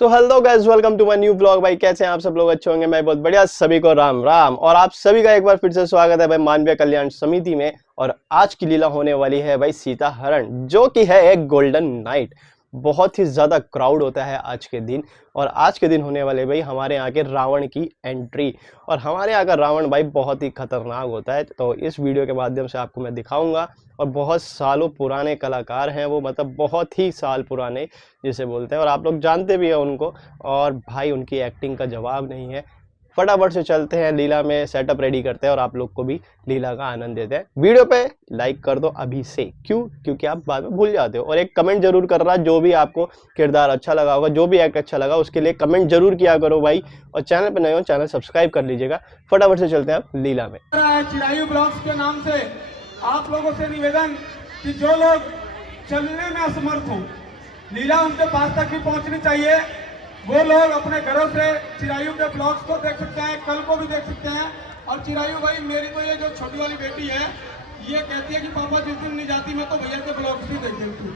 So hello guys, welcome to my new blog. भाई कैसे हैं आप सब लोग? अच्छे होंगे, मैं बहुत बढ़िया। सभी को राम राम और आप सभी का एक बार फिर से स्वागत है भाई मानवीय कल्याण समिति में। और आज की लीला होने वाली है भाई सीता हरण, जो कि है एक गोल्डन नाइट। बहुत ही ज्यादा क्राउड होता है आज के दिन। और आज के दिन होने वाले भाई हमारे यहाँ के रावण की एंट्री। और हमारे यहाँ का रावण भाई बहुत ही खतरनाक होता है, तो इस वीडियो के माध्यम से आपको मैं दिखाऊंगा। और बहुत सालों पुराने कलाकार हैं वो, मतलब बहुत ही साल पुराने जिसे बोलते हैं, और आप लोग जानते भी हैं उनको। और भाई उनकी एक्टिंग का जवाब नहीं है। फटाफट से चलते हैं लीला में, सेटअप रेडी करते हैं और आप लोग को भी लीला का आनंद देते हैं। वीडियो पे लाइक कर दो अभी से, क्योंकि आप बाद में भूल जाते हो। और एक कमेंट जरूर कर रहा, जो भी आपको किरदार अच्छा लगा होगा, जो भी एक्ट अच्छा लगा, उसके लिए कमेंट जरूर किया करो भाई। और चैनल पे नए हो, चैनल सब्सक्राइब कर लीजिएगा। फटाफट से चलते हैं लीला में। चिरायु ब्लॉग्स के नाम से आप लोगों से निवेदन कि जो लोग चलने में असमर्थ हों, लीला उनके पास तक भी पहुंचनी चाहिए। वो लोग अपने घरों से चिरायु के ब्लॉग्स को देख सकते हैं, कल को भी देख सकते हैं। और चिरायु भाई, मेरी तो ये जो छोटी वाली बेटी है, ये कहती है कि पापा जिस दिन नहीं जाती मैं तो भैया के ब्लॉग्स भी देख देती हूँ।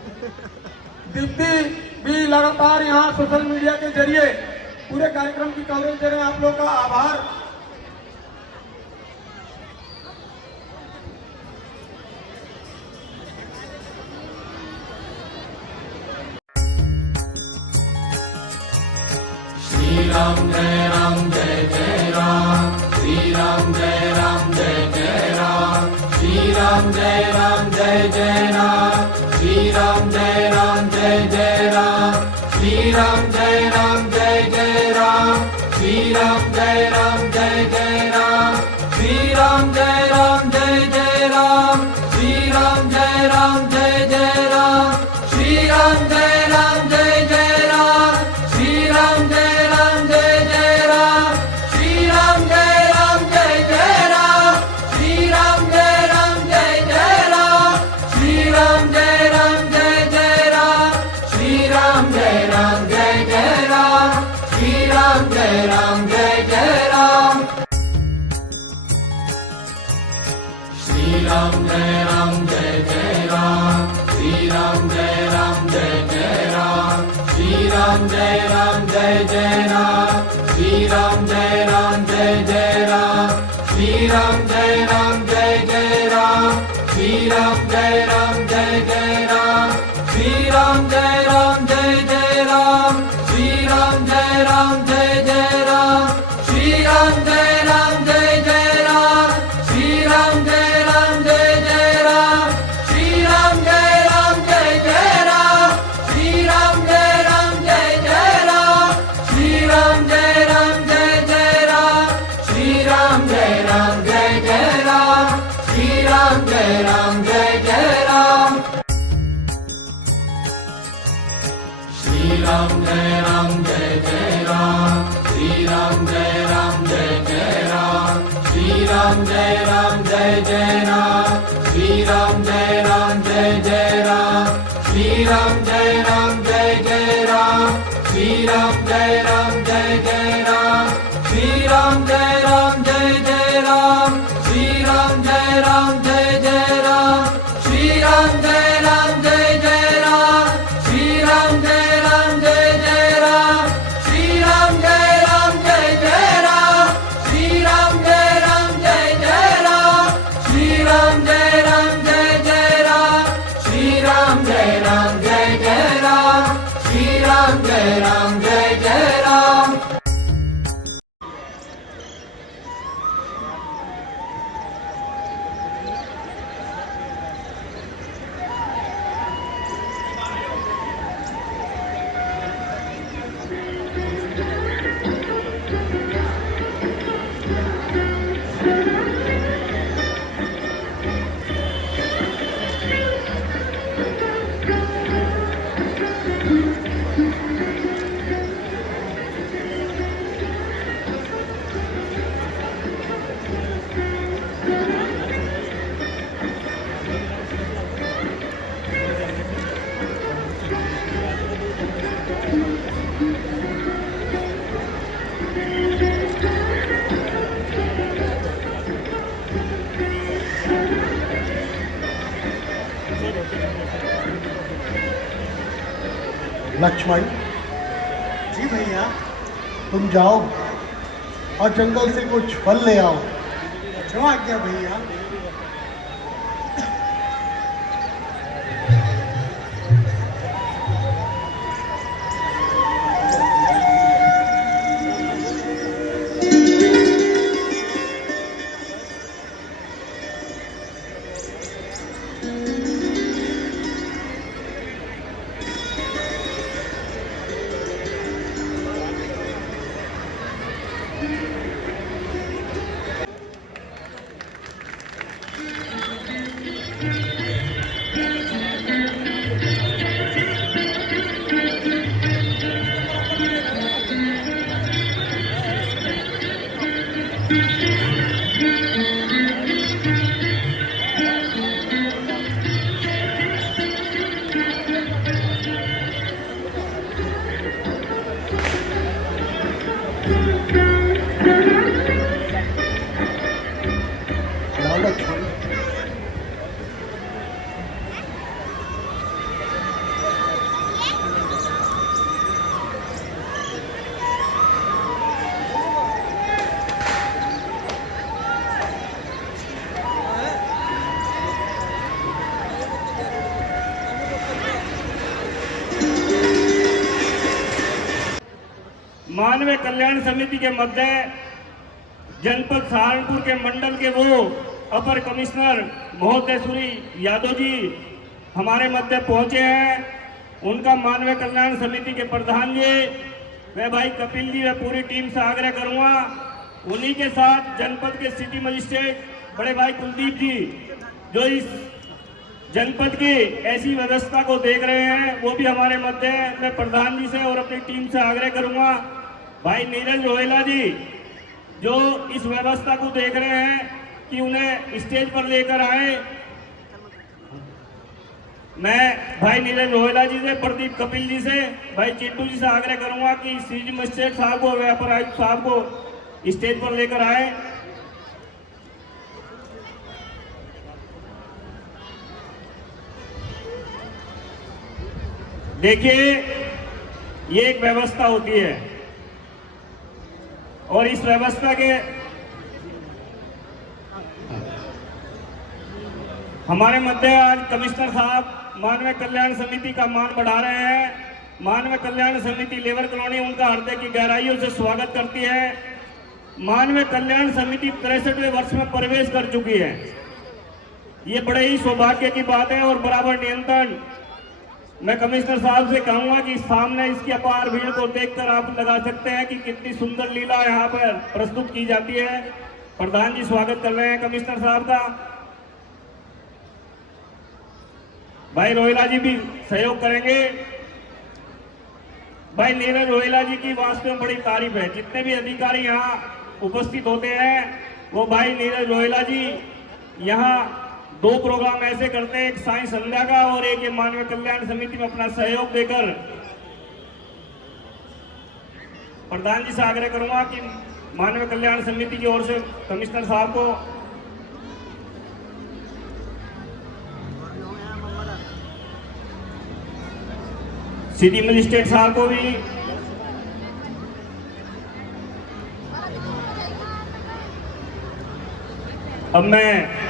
दीप्ति भी लगातार यहाँ सोशल मीडिया के जरिए पूरे कार्यक्रम की कवरेज दे रहे हैं। आप लोग का आभार। श्री राम जय जय राम, श्री राम जय जय राम, श्री राम जय जय राम, श्री राम जय जय राम, श्री राम जय जय राम, श्री राम जय जय राम, श्री राम जय जय राम, श्री राम जय जय राम, श्री राम जय जय राम, श्री राम जय लक्ष्मण जी भैया, तुम जाओ और जंगल से कुछ फल ले आओ। जो आज्ञा भैया। लालच छोड़ो। मानवीय कल्याण समिति के मध्य जनपद सहारनपुर के मंडल के वो अपर कमिश्नर महोदय श्री यादव जी हमारे मध्य पहुंचे हैं। उनका मानवीय कल्याण समिति के प्रधान जी वे भाई कपिल जी व पूरी टीम से आग्रह करूंगा, उन्हीं के साथ जनपद के सिटी मजिस्ट्रेट बड़े भाई कुलदीप जी जो इस जनपद की ऐसी व्यवस्था को देख रहे हैं वो भी हमारे मध्य हैं। मैं प्रधान जी से और अपनी टीम से आग्रह करूंगा भाई नीरज रोहेला जी जो इस व्यवस्था को देख रहे हैं कि उन्हें स्टेज पर लेकर आए। मैं भाई नीरज रोहेला जी से, प्रदीप कपिल जी से, भाई चिंटू जी से आग्रह करूंगा कि सीजी मजिस्ट्रेट साहब को, व्यापार आयुक्त साहब को स्टेज पर लेकर आए। देखिए ये एक व्यवस्था होती है और इस व्यवस्था के हमारे मध्य आज कमिश्नर साहब मानवीय कल्याण समिति का मान बढ़ा रहे हैं। मानवीय कल्याण समिति लेबर कॉलोनी उनका हृदय की गहराइयों से स्वागत करती है। मानवीय कल्याण समिति 63वें वर्ष में प्रवेश कर चुकी है। ये बड़े ही सौभाग्य की बात है और बराबर नियंत्रण मैं कमिश्नर साहब से कहूंगा कि सामने इसकी अपार भीड़ को देखकर आप लगा सकते हैं कि कितनी सुंदर लीला यहाँ पर प्रस्तुत की जाती है। प्रधान जी स्वागत कर रहे हैं कमिश्नर साहब का। भाई रोहेला जी भी सहयोग करेंगे। भाई नीरज रोहेला जी की वास्तव में बड़ी तारीफ है। जितने भी अधिकारी यहाँ उपस्थित होते हैं वो भाई नीरज रोहेला जी यहाँ 2 प्रोग्राम ऐसे करते हैं, एक साई संध्या का और एक ये मानवीय कल्याण समिति में अपना सहयोग देकर। प्रधान जी से आग्रह करूंगा कि मानवीय कल्याण समिति की ओर से कमिश्नर साहब को सिटी मजिस्ट्रेट साहब को भी अब मैं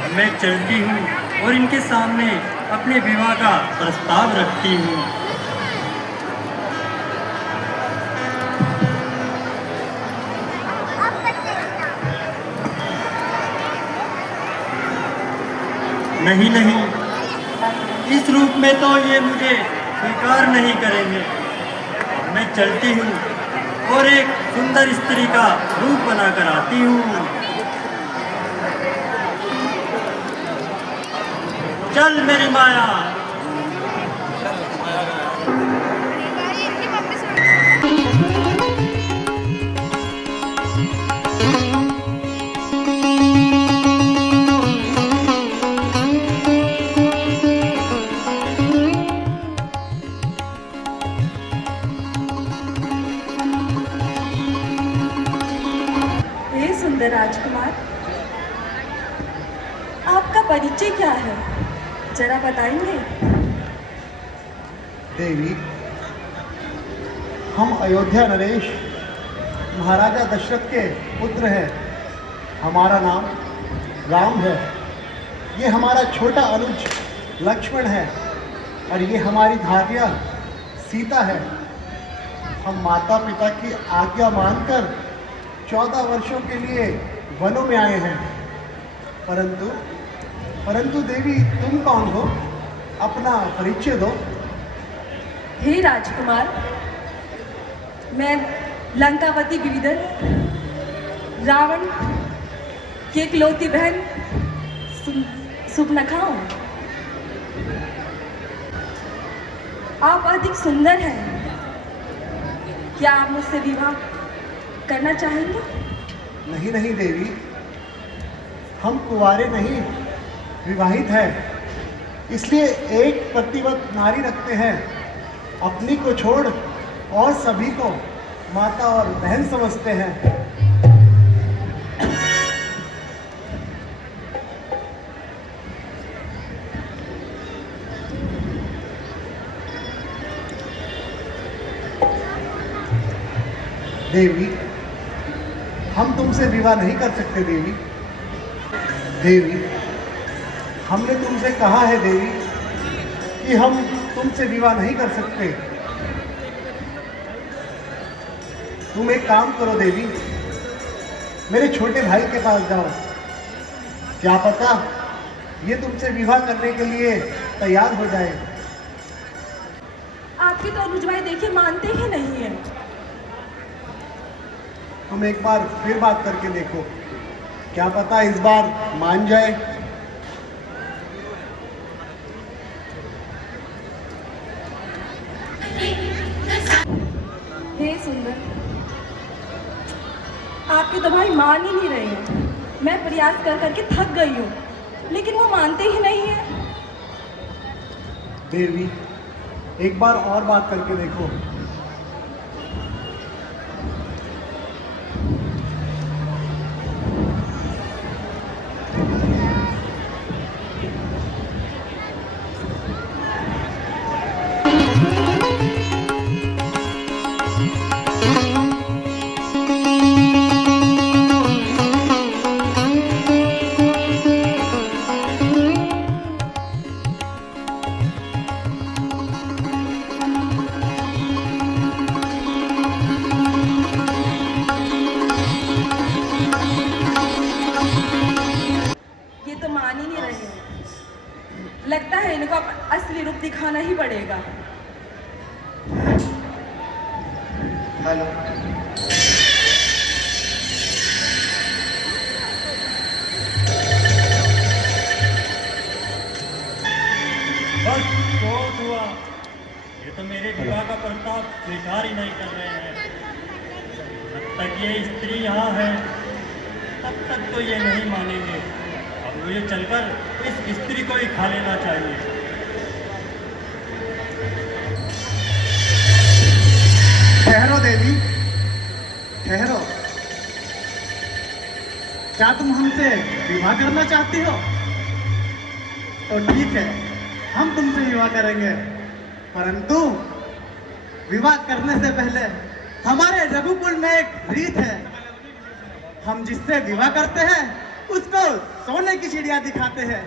अब मैं चलती हूँ और इनके सामने अपने विवाह का प्रस्ताव रखती हूँ। नहीं नहीं, इस रूप में तो ये मुझे स्वीकार नहीं करेंगे। मैं चलती हूँ और एक सुंदर स्त्री का रूप बनाकर आती हूँ। चल मेरी माया। सुंदर राजकुमार, आपका परिचय क्या है, जरा बताएंगे? देवी, हम अयोध्या नरेश महाराजा दशरथ के पुत्र हैं। हमारा नाम राम है। ये हमारा छोटा अनुज लक्ष्मण है और ये हमारी भार्या सीता है। हम माता पिता की आज्ञा मानकर 14 वर्षों के लिए वनों में आए हैं। परंतु देवी, तुम कौन हो? अपना परिचय दो। हे राजकुमार, मैं लंकावती विविधर, रावण की इकलौती बहन सुपनखा हूँ। आप अधिक सुंदर हैं। क्या आप मुझसे विवाह करना चाहेंगे? नहीं नहीं देवी, हम कुंवारे नहीं, विवाहित हैं। इसलिए एक प्रतिवत नारी रखते हैं। अपनी को छोड़ और सभी को माता और बहन समझते हैं। देवी, हम तुमसे विवाह नहीं कर सकते देवी। देवी, हमने तुमसे कहा है देवी कि हम तुमसे विवाह नहीं कर सकते। तुम एक काम करो देवी, मेरे छोटे भाई के पास जाओ। क्या पता ये तुमसे विवाह करने के लिए तैयार हो जाए। आपके तो अनुज भाई देखिए मानते ही नहीं है। तुम एक बार फिर बात करके देखो, क्या पता इस बार मान जाए। हे सुंदर, आपके तो भाई मान ही नहीं रहे हैं। मैं प्रयास कर करके थक गई हूँ, लेकिन वो मानते ही नहीं है। देवी, एक बार और बात करके देखो। लगता है इनको अब असली रूप दिखाना ही पड़ेगा। हेलो, बस बहुत हुआ। ये तो मेरे विवाह का प्रस्ताव स्वीकार ही नहीं कर रहे हैं। जब तक ये स्त्री यहाँ है तब तक तो ये नहीं मानेंगे। अब मुझे चलकर इस स्त्री को ही खा लेना चाहिए। ठहरो देवी, ठहरो। क्या तुम हमसे विवाह करना चाहती हो? तो ठीक है, हम तुमसे विवाह करेंगे। परंतु विवाह करने से पहले हमारे रघुकुल में एक रीत है। हम जिससे विवाह करते हैं उसको सोने की चिड़िया दिखाते हैं।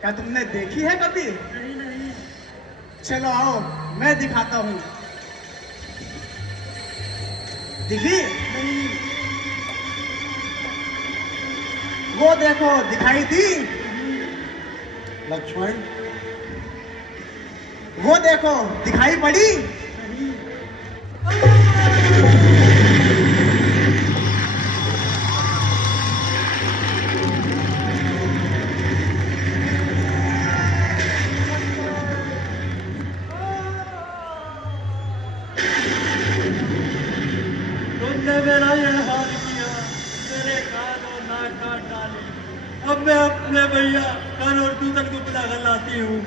क्या तुमने देखी है कभी? नहीं नहीं। चलो आओ, मैं दिखाता हूँ। दिखी? नहीं। वो देखो, दिखाई दी? लक्ष्मण, वो देखो, दिखाई पड़ी? नहीं। तुमने मेरा ये हाल किया, मेरे कान और नाक काट डाले। अब मैं अपने भैया कान और दूसर को बुला कर लाती हूँ।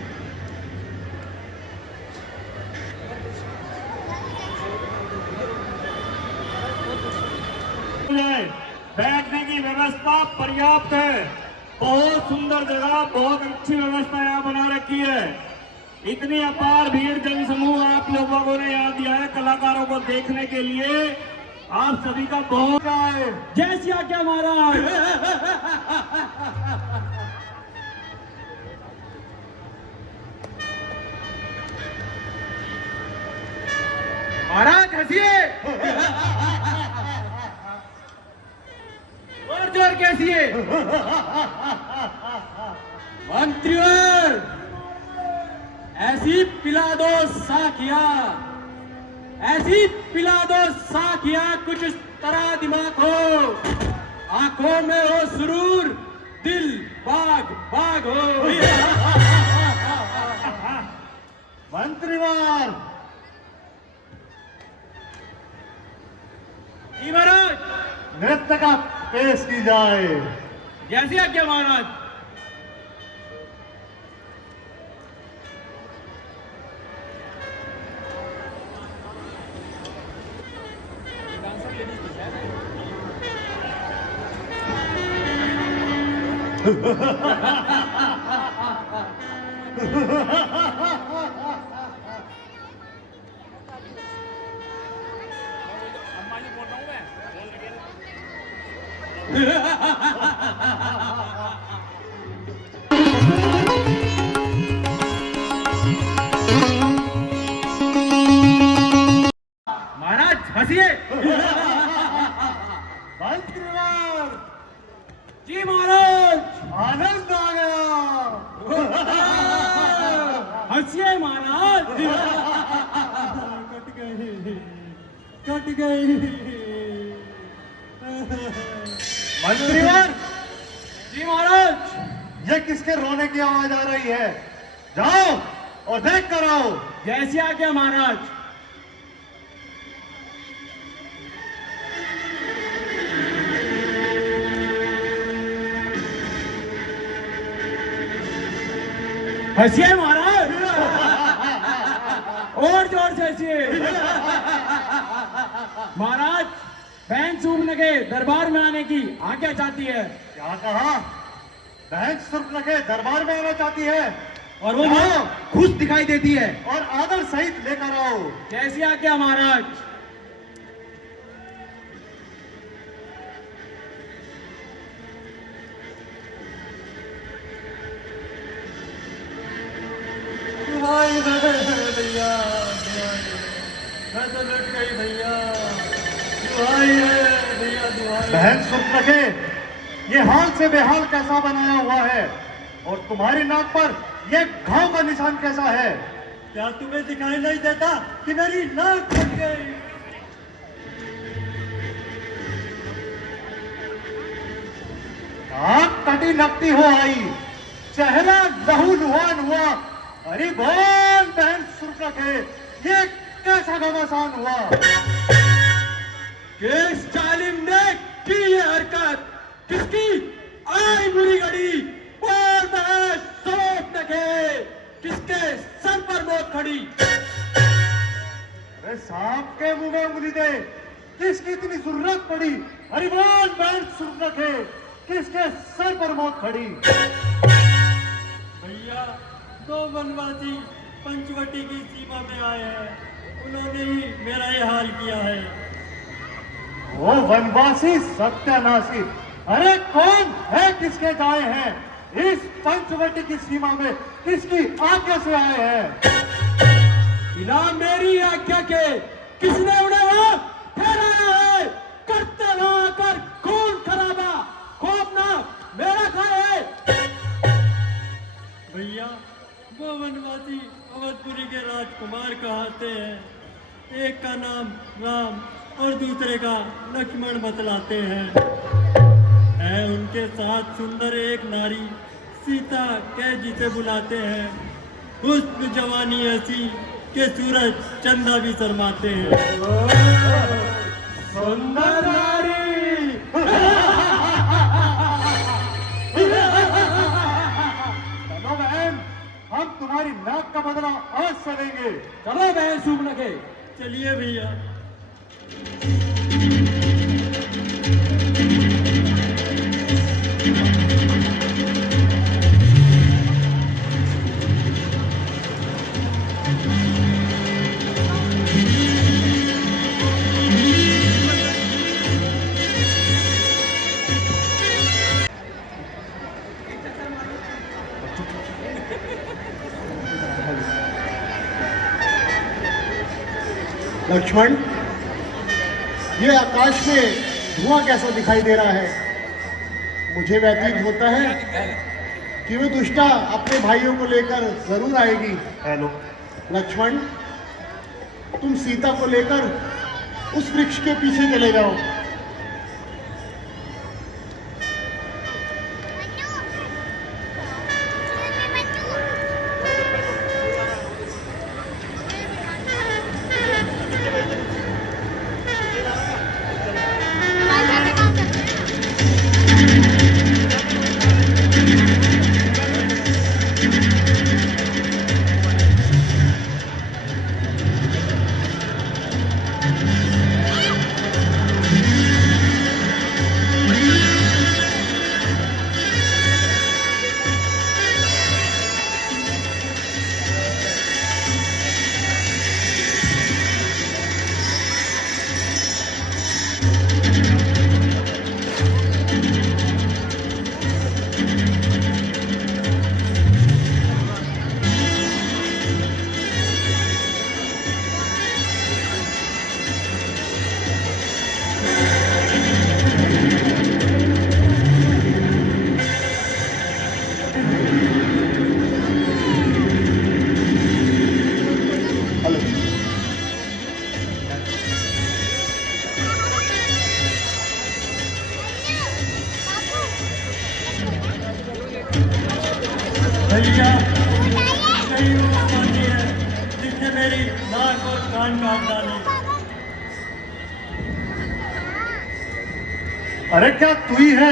बैठने की व्यवस्था पर्याप्त है। बहुत सुंदर जगह, बहुत अच्छी व्यवस्था यहाँ बना रखी है। इतनी अपार भीड़ जन समूह आप लोगों ने यहाँ दिया है कलाकारों को देखने के लिए। आप सभी का बहुत जय सिया क्या महाराज। महाराज हंसिए, और जोर कैसिए। मंत्रीवर, ऐसी पिला दो साखिया, ऐसी पिला दो साखिया, कुछ इस तरह दिमाग हो, आंखों में हो सुरूर, दिल बाग बाग हो। मंत्रीवार, जी महाराज। नृत्य का पेश की जाए। जैसी आज्ञा महाराज। महाराज हंसिए। मंत्रीवार, जी महाराज। आनंद आ गया। हंसिए महाराज। कट गई, कट गई। मंत्रीवार, जी महाराज। ये किसके रोने की आवाज आ रही है? जाओ और देख कर आओ। जैसी आज्ञा महाराज। हंसिए महाराज, और जोर से हंसिए। महाराज, बहन सूबन के दरबार में आने की आज्ञा चाहती है। क्या कहा? बहन सुर्ख के दरबार में आना चाहती है और वो खुश दिखाई देती है। और आदर सहित लेकर आओ। जैसी आज्ञा महाराज। दुहाई है भैया, मैं तो लुट गई भैया। दुहाई है भैया, दुहाई। बहन सुर्ख के ये हाल से बेहाल कैसा बनाया हुआ है? और तुम्हारी नाक पर ये घाव का निशान कैसा है? क्या तुम्हें दिखाई नहीं देता कि मेरी नाक फट गई? आंख कटी लगती हो आई, चेहरा लहूलुहान हुआ। अरे बोल बहन सुर्ख के, ये कैसा घमासान हुआ? किस जालिम ने की ये हरकत? किसकी आई बुरी घड़ी? बोल बहस सोच नखे, किसके सर पर मौत खड़ी? अरे सांप के मुंह में उंगली दे, किसकी इतनी जरूरत पड़ी? अरे बोल बहन सुर्ख के, किसके सर पर मौत खड़ी? भैया, दो वनवासी पंचवटी की सीमा में आए हैं, उन्होंने ही मेरा ये हाल किया है। वो वनवासी सत्यानाशी अरे कौन है किसके जाए हैं? इस पंचवटी की सीमा में किसकी आज्ञा से आए हैं? बिना मेरी आज्ञा के किसने उन्हें वहां ठहराया है? करते ना कर खून खराबा खोपना मेरा घर है। भैया वो वनवासी अवधपुरी के राजकुमार कहते हैं, एक का नाम राम और दूसरे का लक्ष्मण बतलाते हैं। है उनके साथ सुंदर एक नारी सीता कह जिसे बुलाते हैं। हुस्न जवानी ऐसी के सूरज चंदा भी शर्माते हैं। सुंदर नारी चलो बहन, हम तुम्हारी नाक का बदला आज से लेंगे। चलो बहन शुभ लगे। चलिए भैया। लक्ष्मण, ये आकाश में धुआं कैसा दिखाई दे रहा है? मुझे व्यतीत होता है कि वो दुष्टा अपने भाइयों को लेकर जरूर आएगी। हेलो लक्ष्मण, तुम सीता को लेकर उस वृक्ष के पीछे चले जाओ। भैया कहीं वो पानी है जिसने मेरी नाक और कान काट डाले। अरे क्या तू ही है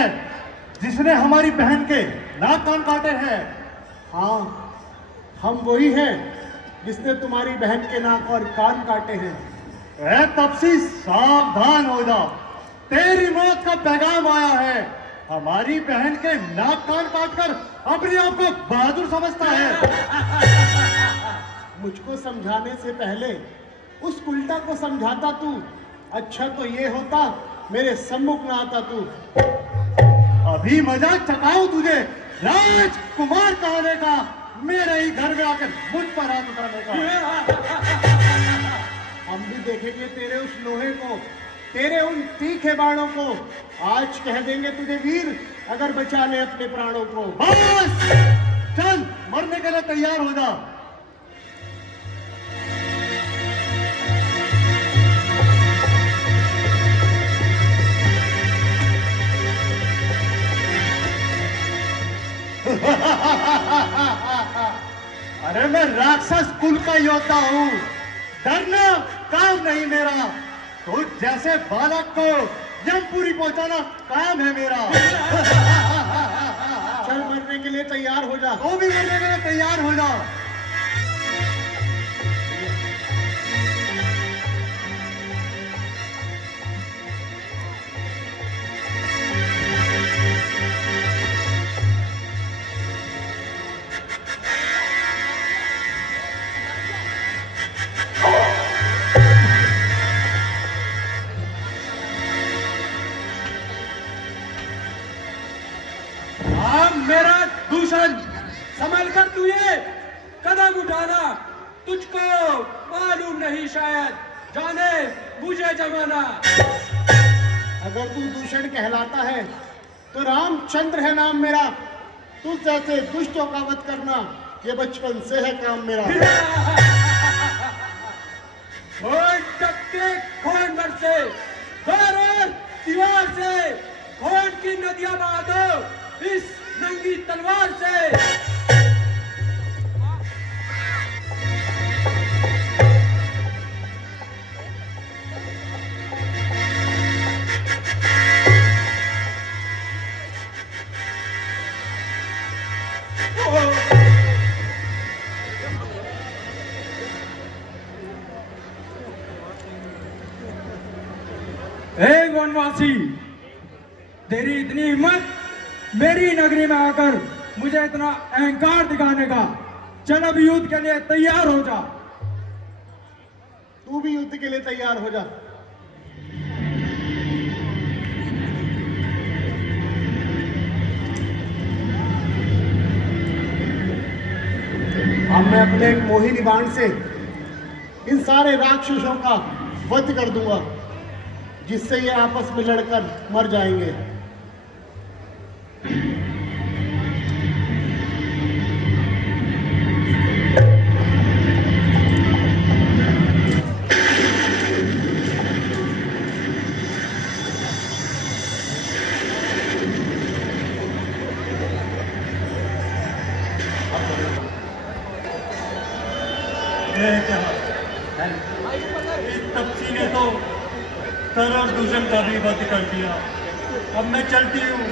जिसने हमारी बहन के नाक कान काटे हैं? हाँ, हम वही हैं जिसने तुम्हारी बहन के नाक और कान काटे हैं। ए तपसी, सावधान हो जा, तेरी मौत का पैगाम आया है। हमारी बहन के नाक कान काटकर अपने आप को बहादुर समझता है। मुझको समझाने से पहले उस उल्टा को समझाता तू। अच्छा तो ये होता मेरे सम्मुख ना आता तू। अभी मजाक चकाऊं तुझे राजकुमार कहने का, मेरे ही घर में आकर मुझ पर हाथ उठाने का। हम भी देखेंगे तेरे उस लोहे को, तेरे उन तीखे बाणों को। आज कह देंगे तुझे वीर अगर बचा ले अपने प्राणों को। बस चल, मरने के लिए तैयार हो जा। अरे मैं राक्षस कुल का योद्धा हूँ, डरना काम नहीं मेरा। तो जैसे बालक को यमपुरी पहुंचाना काम है मेरा। चल मरने के लिए तैयार हो जा। तो भी मरने के लिए तैयार हो जा। राम मेरा दूषण, संभल कर तू ये कदम उठाना, तुझको मालूम नहीं शायद, जाने मुझे जमाना। अगर तू दूषण कहलाता है तो रामचंद्र है नाम मेरा। तू जैसे दुष्टों का वध करना ये बचपन से है काम मेरा। खोन टपके खोन बरसे, दौर दीवार से, खोन की नदियां बहा दो इस नंगी तलवार से। हे वनवासी, तेरी इतनी हिम्मत मेरी नगरी में आकर मुझे इतना अहंकार दिखाने का, चल अब युद्ध के लिए तैयार हो जा। तू भी युद्ध के लिए तैयार हो जा। अब मैं अपने एक मोहिनी बाण से इन सारे राक्षसों का वध कर दूंगा, जिससे ये आपस में लड़कर मर जाएंगे। इस तपसी ने तो कर और दूषण का भी वध कर दिया। अब मैं चलती हूँ,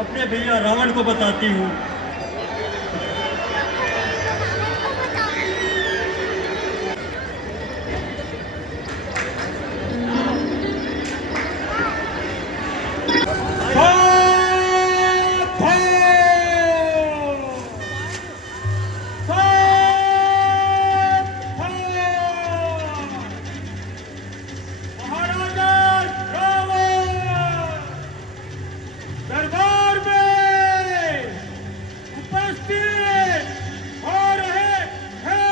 अपने भैया रावण को बताती हूँ। दरबार में उपस्थित हो रहे हैं।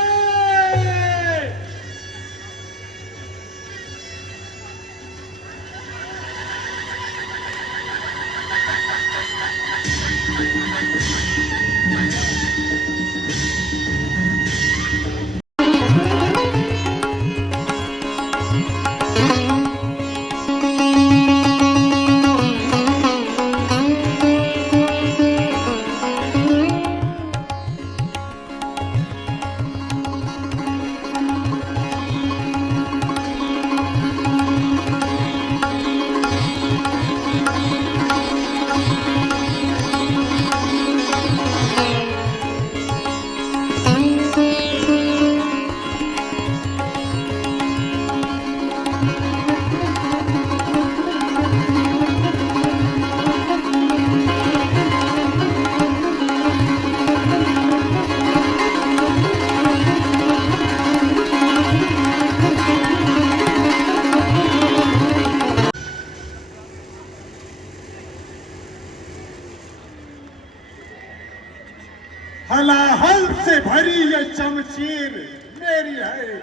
हलाहल से भरी ये शमशीर मेरी है,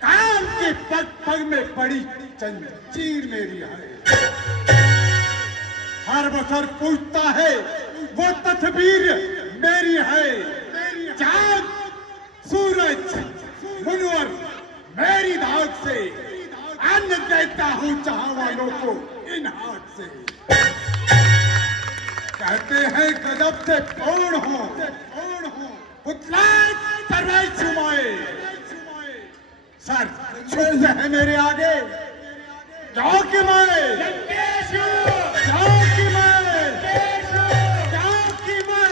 काम के पग पग में पड़ी जंजीर मेरी है। हर बसर पूछता है वो तस्वीर मेरी है, चांद सूरज मुनवर मेरी धाक से, अन्न देता हूँ चाह वालों को इन हाथ से। कहते हैं गजब से कौन हो, पुतला तरह छुमाए, सर छुप है मेरे आगे, जाओ कि मैं, जाओ कि मैं, जाओ कि मैं।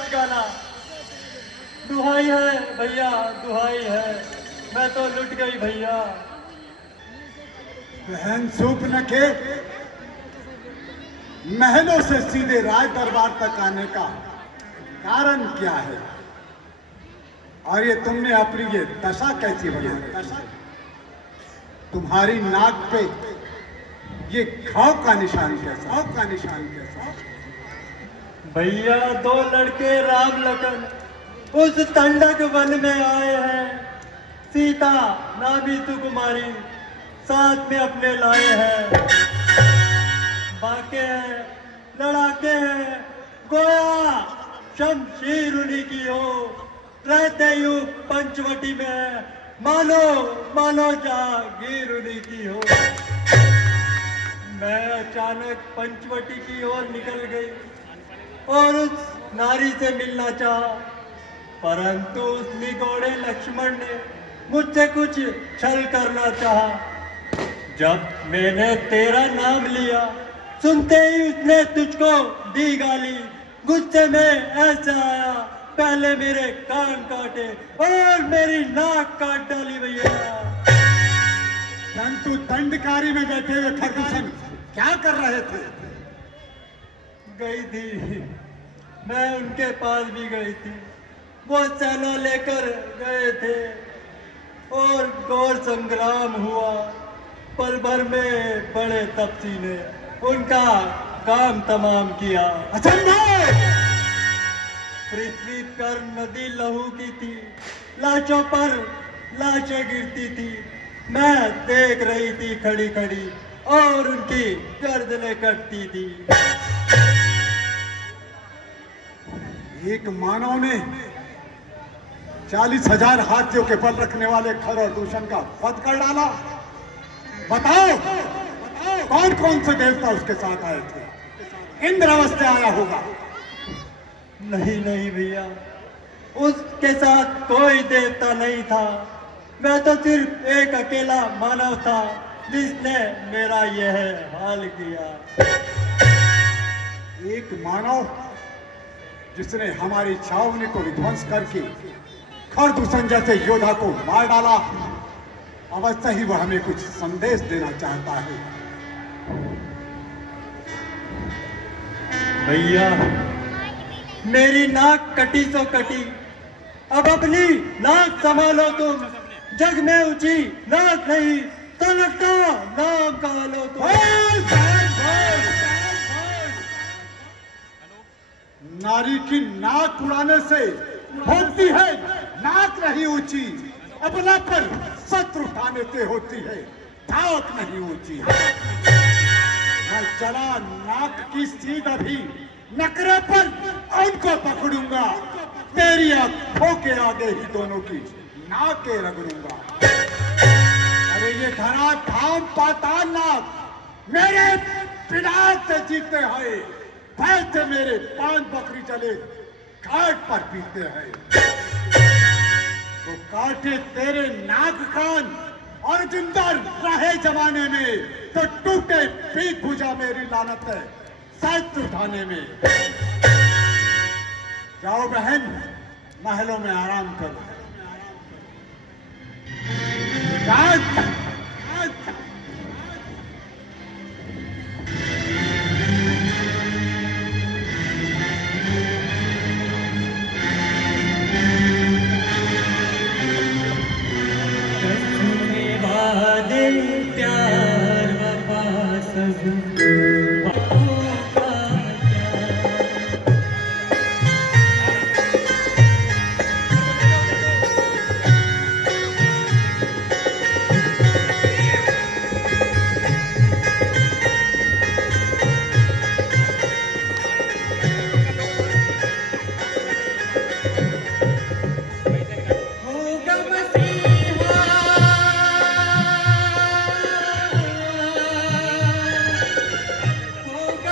मत गाना। दुहाई है भैया, दुहाई है, मैं तो लुट गई भैया। बहन सूप न के महलों से सीधे राज दरबार तक आने का कारण क्या है? और ये तुमने अपनी ये दशा कैसी बनाई? तुम्हारी नाक पे ये घाव का निशान कैसा? घाव का निशान कैसा? भैया, दो लड़के राम लखन उस तंडक वन में आए हैं। सीता नामी सुकुमारी साथ में अपने लाए हैं। बाके हैं, लड़ाके हैं, गोया शमशीर उन्हीं की हो। रहते यूं पंचवटी में, मानो मानो जागीर उन्हीं की हो। मैं अचानक पंचवटी की ओर निकल गई और उस नारी से मिलना चाहा, परंतु उस निगोड़े लक्ष्मण ने मुझसे कुछ छल करना चाहा। जब मैंने तेरा नाम लिया, सुनते ही उसने तुझको दी गाली। गुस्से में ऐसा आया, पहले मेरे कान काटे और मेरी नाक काट डाली भैया। परंतु दंडकारी में बैठे हुए खरदूषण क्या कर रहे थे? गई थी, मैं उनके पास भी गई थी। वो सेना लेकर गए थे और घोर संग्राम हुआ। पल भर में बड़े तपसी ने उनका काम तमाम किया। असंभव! पृथ्वी पर नदी लहू की थी, लाशों पर लाशें गिरती थी। मैं देख रही थी खड़ी खड़ी और उनकी गर्दनें कटती थी। एक मानव ने 40,000 हाथियों के बल रखने वाले खर और दूषण का वध कर डाला। बताओ, बताओ कौन कौन से देवता उसके साथ आए थे? इंद्र अवश्य आया होगा। नहीं नहीं भैया, उसके साथ कोई देवता नहीं था। मैं तो सिर्फ एक अकेला मानव था जिसने मेरा यह हाल किया। एक मानव जिसने हमारी छावनी को विध्वंस करके खरदूषण जैसे योद्धा को मार डाला। अवश्य ही वह हमें कुछ संदेश देना चाहता है। भैया, मेरी नाक कटी सो कटी, अब अपनी नाक संभालो तुम। जग में ऊंची नाक नहीं, तलकता नाम का लो तुम। नारी की नाक उड़ाने से होती है नाक नहीं ऊंची, अपना पर शत्रु उठाने से होती है धाक नहीं ऊंची। मैं चला नाक की सीध अभी नकरे पर उनको पकड़ूंगा, तेरी आंखों के आगे ही दोनों की नाकें रगड़ूंगा। अरे ये धरा धाम पाताल नाक मेरे पिनाक से जीते हैं, पैसे मेरे पान बकरी चले घाट पर पीते हैं। तो काटे तेरे नाक कान और जिंदा रहे जमाने में, तो टूटे पीठ भुजा मेरी लानत है सच उठाने में। जाओ बहन, महलों में आराम करो। प्यार वफा सब होगा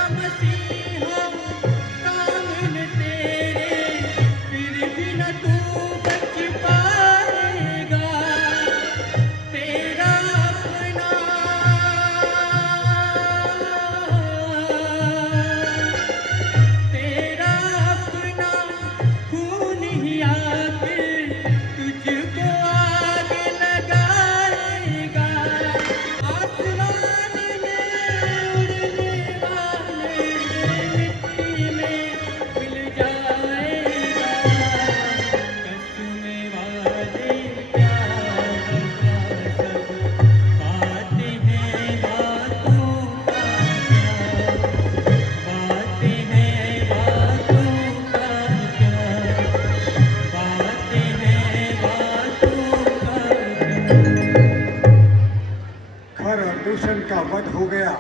गया।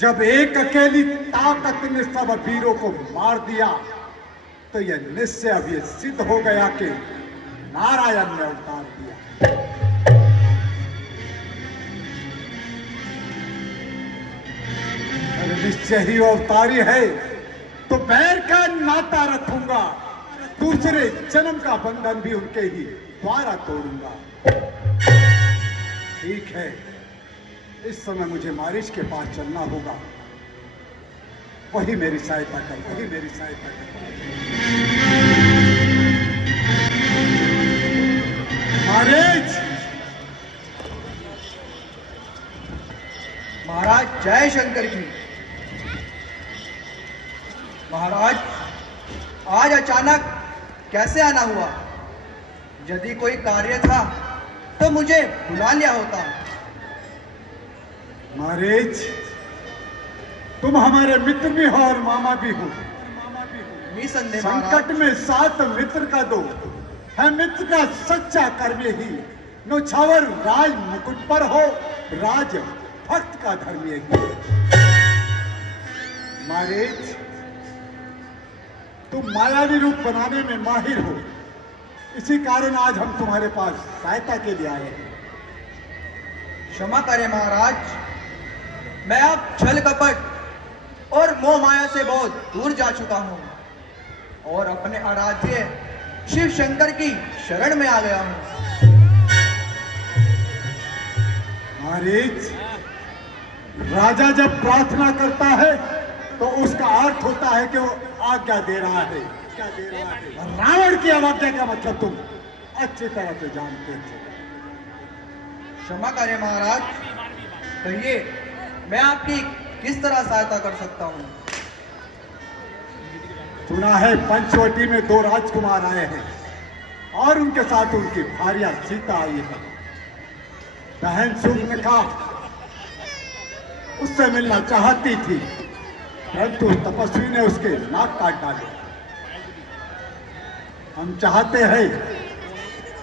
जब एक अकेली ताकत ने सब वीरों को मार दिया तो यह निश्चय अब ये सिद्ध हो गया कि नारायण ने अवतार दिया। अरे निश्चय ही वो अवतारी है तो बैर का नाता रखूंगा, दूसरे जन्म का बंधन भी उनके ही द्वारा तोड़ूंगा। ठीक है, इस समय मुझे मारिच के पास चलना होगा, वही मेरी सहायता कर, वही मेरी सहायता कर। मारिच! महाराज जय शंकर की। महाराज आज अचानक कैसे आना हुआ? यदि कोई कार्य था तो मुझे बुला लिया होता। मारिच, तुम हमारे मित्र भी हो और मामा भी हो। निसंदेह संकट में साथ मित्र का दो है, मित्र का सच्चा कर्म ही। नौछावर राज मुकुट पर हो, राज भक्त का धर्म यही। मारिच, तुम मायावी रूप बनाने में माहिर हो, इसी कारण आज हम तुम्हारे पास सहायता के लिए आए हैं। क्षमा करें महाराज, मैं अब छल कपट और मोह माया से बहुत दूर जा चुका हूँ और अपने आराध्य शिव शंकर की शरण में आ गया हूँ। मारिच, राजा जब प्रार्थना करता है तो उसका अर्थ होता है कि वो आज्ञा दे रहा है। रावण की अवज्ञा का मतलब तुम अच्छी तरह से जानते थे। क्षमा करें महाराज, कहिए मैं आपकी किस तरह सहायता कर सकता हूँ? सुना है पंचवटी में 2 राजकुमार आए हैं और उनके साथ उनकी भार्या सीता आई है। बहन सुर्पनखा उससे मिलना चाहती थी, परंतु तपस्वी ने उसके नाक काट डाले। हम चाहते हैं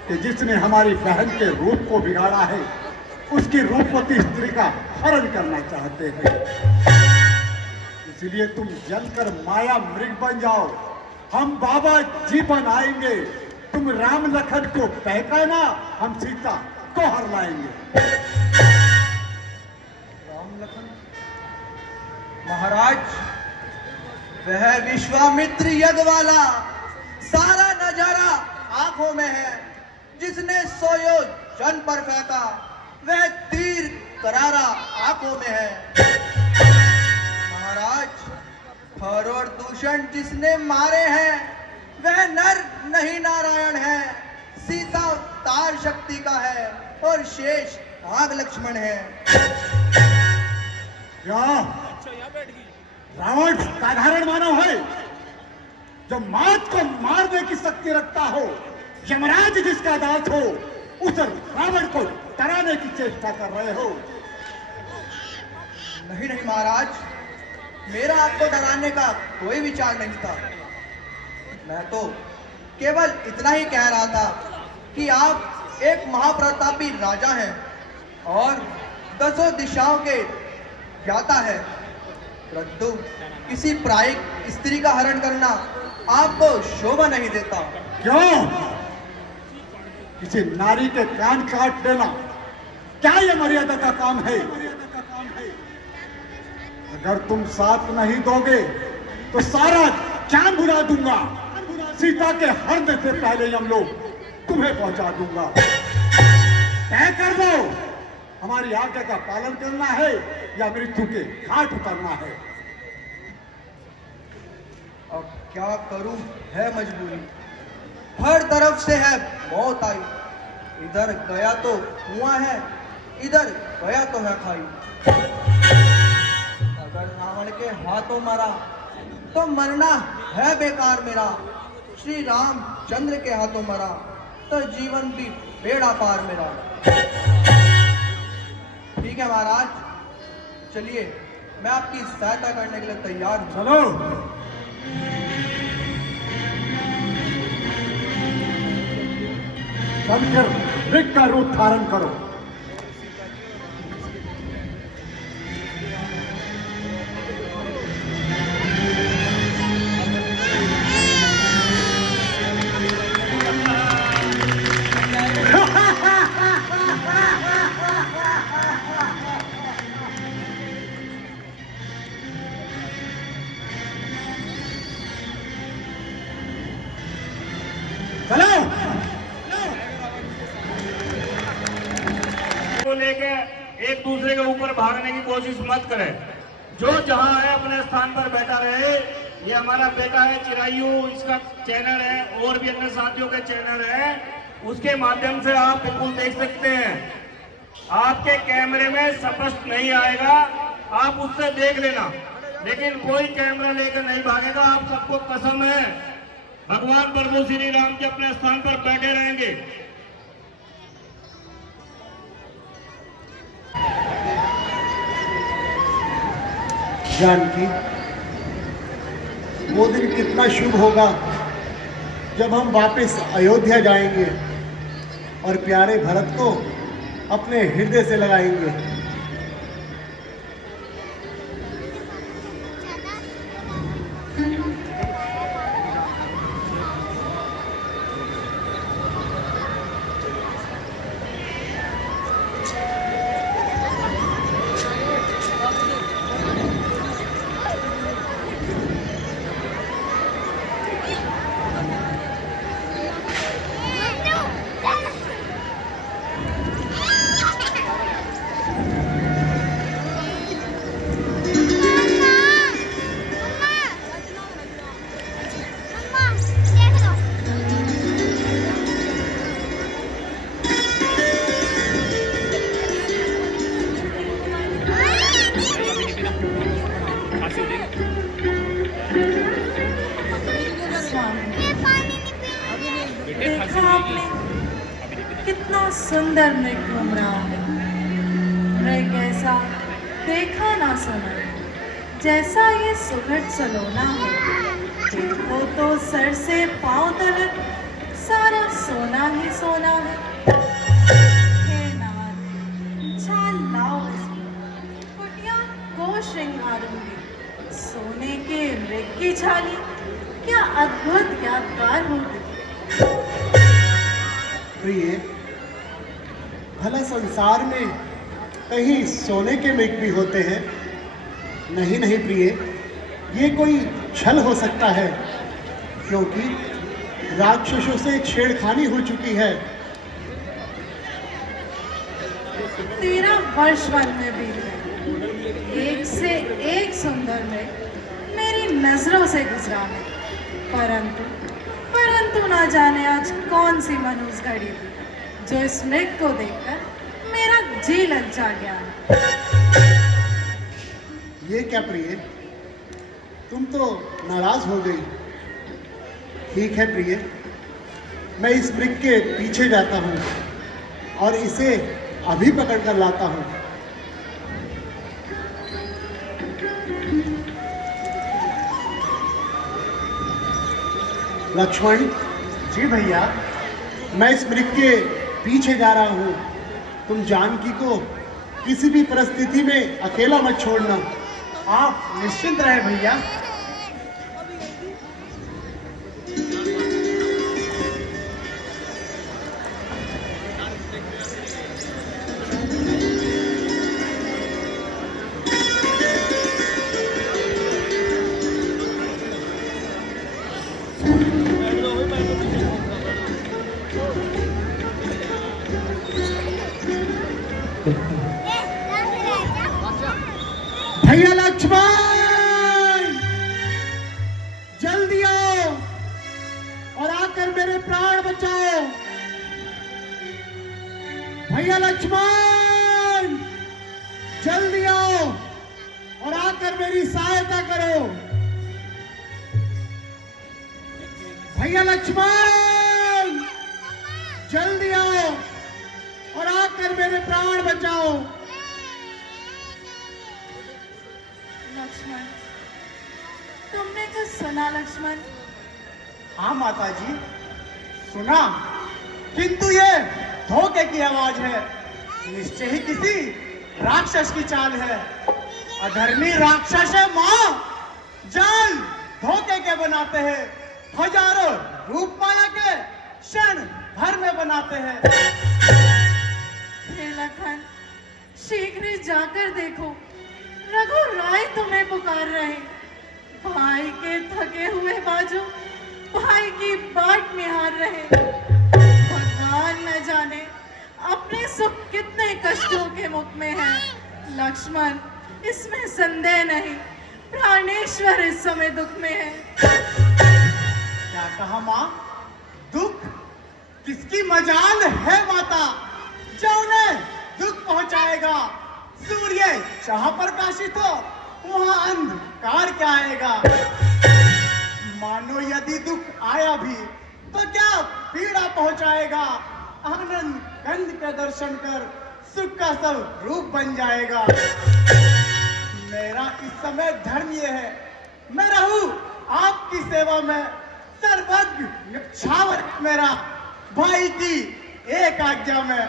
कि जिसने हमारी बहन के रूप को बिगाड़ा है उसकी रूपवती स्त्री का हरण करना चाहते हैं। इसलिए तुम जलकर माया मृग बन जाओ, हम बाबा जी बनाएंगे। तुम राम लखन को बहकाना, हम सीता को हर लाएंगे। राम लखन? महाराज, वह विश्वामित्र यज्ञ वाला सारा नजारा आंखों में है, जिसने सोयो जन पर फेंका वह तीर करारा आंखों में है। महाराज, खर और दूषण जिसने मारे हैं वह नर नहीं नारायण है। सीता अवतार शक्ति का है और शेष नाग लक्ष्मण है। क्या रावण साधारण मानव है जो मौत को मारने की शक्ति रखता हो? यमराज जिसका दास हो उस रावण को डराने की चेष्टा कर रहे हो? नहीं नहीं महाराज, मेरा आपको डराने का कोई विचार नहीं था। मैं तो केवल इतना ही कह रहा था कि आप एक महाप्रतापी राजा हैं और 10 दिशाओं के ज्ञाता है, परंतु किसी प्रायिक स्त्री का हरण करना आपको शोभा नहीं देता। क्यों? किसी नारी के कान काट देना क्या यह मर्यादा का काम है? अगर तुम साथ नहीं दोगे तो सारा जान भुला दूंगा। सीता के हरने से पहले हम लोग तुम्हें पहुंचा दूंगा। तय कर दो, हमारी आज्ञा का पालन करना है या मृत्यु के घाट उतरना है। अब क्या करूं, है मजबूरी। हर तरफ से है मौत आई, इधर गया तो कुआं है, इधर गया तो है खाई। अगर रावण के हाथों मरा तो मरना है बेकार मेरा। श्री रामचंद्र के हाथों मरा तो जीवन भी बेड़ा पार मेरा। ठीक है महाराज, चलिए मैं आपकी सहायता करने के लिए तैयार हूं। चलो। चलकर मृग का रूप धारण करो। भागने की कोशिश मत करें। जो जहां है अपने स्थान पर बैठा रहे। ये हमारा बेटा है चिरायु, इसका चैनल है और भी अन्य साथियों के चैनल है, उसके माध्यम से आप बिल्कुल देख सकते हैं। आपके कैमरे में स्पष्ट नहीं आएगा, आप उससे देख लेना, लेकिन कोई कैमरा लेकर नहीं भागेगा। आप सबको कसम है, भगवान प्रभु श्री राम के अपने स्थान पर बैठे रहेंगे। जानकी, वो दिन कितना शुभ होगा जब हम वापस अयोध्या जाएंगे और प्यारे भरत को अपने हृदय से लगाएंगे। देखा आपने कितना सुंदर मृग घूम रहा है। मृग ऐसा देखा ना सुना, जैसा ये सुघट सलोना है। देखो तो सर से पांव तक सारा सोना ही सोना है। हे नाथ, छाल लाओ इसकी, कुटिया को श्रृंगारूंगी। सोने के मृग की छाली क्या अद्भुत यादगार होगी। प्रिय, भला संसार में कहीं सोने के मृग भी होते हैं? नहीं नहीं प्रिय, ये कोई छल हो सकता है, क्योंकि राक्षसों से छेड़खानी हो चुकी है। 13 वर्ष वन में बीत गए, एक से एक सुंदर मृग मेरी नजरों से गुजरा है। परंतु ना जाने आज कौन सी मनूस घड़ी थी, जो इस मृग को देखकर मेरा जी ललचा गया। ये क्या प्रिय, तुम तो नाराज हो गई। ठीक है प्रिय, मैं इस मृग के पीछे जाता हूँ और इसे अभी पकड़ कर लाता हूँ। लक्ष्मण जी भैया, मैं इस मृग के पीछे जा रहा हूँ। तुम जानकी को किसी भी परिस्थिति में अकेला मत छोड़ना। आप निश्चिंत रहे भैया। भैया लक्ष्मण, जल्दी आओ और आकर मेरे प्राण बचाओ। भैया लक्ष्मण, जल्दी आओ और आकर मेरी सहायता करो। भैया लक्ष्मण, जल्दी आओ और आकर मेरे प्राण बचाओ। लक्ष्मण, तुमने कुछ सुना लक्ष्मण? हाँ माता जी, सुना, किंतु ये धोखे की आवाज है। निश्चय ही किसी राक्षस की चाल है। अधर्मी राक्षस है माँ, जाल धोखे के बनाते हैं, हजारों रूप माया के क्षण भर में बनाते हैं। हे लखन, शीघ्र ही जाकर देखो, रघु राय तुम्हें पुकार रहे। भाई के थके हुए बाजू भाई की बाट निहार रहे। भगवान न जाने अपने सुख कितने कष्टों के मुख में है। लक्ष्मण, इसमें संदेह नहीं, प्राणेश्वर इस समय दुख में है। क्या कहा माँ? दुख? किसकी मजाल है माता जो उन्हें दुख पहुंचाएगा? सूर्य जहां प्रकाशित हो वहां अंधकार क्या आएगा? मानो यदि दुख आया भी तो क्या पीड़ा पहुंचाएगा? आनंद कंद के दर्शन कर सुख का सब रूप बन जाएगा। मेरा इस समय धर्म ये है, मैं रहूं आपकी सेवा में, सर्वज्ञ न्यक्षावर मेरा भाई की एक आज्ञा में।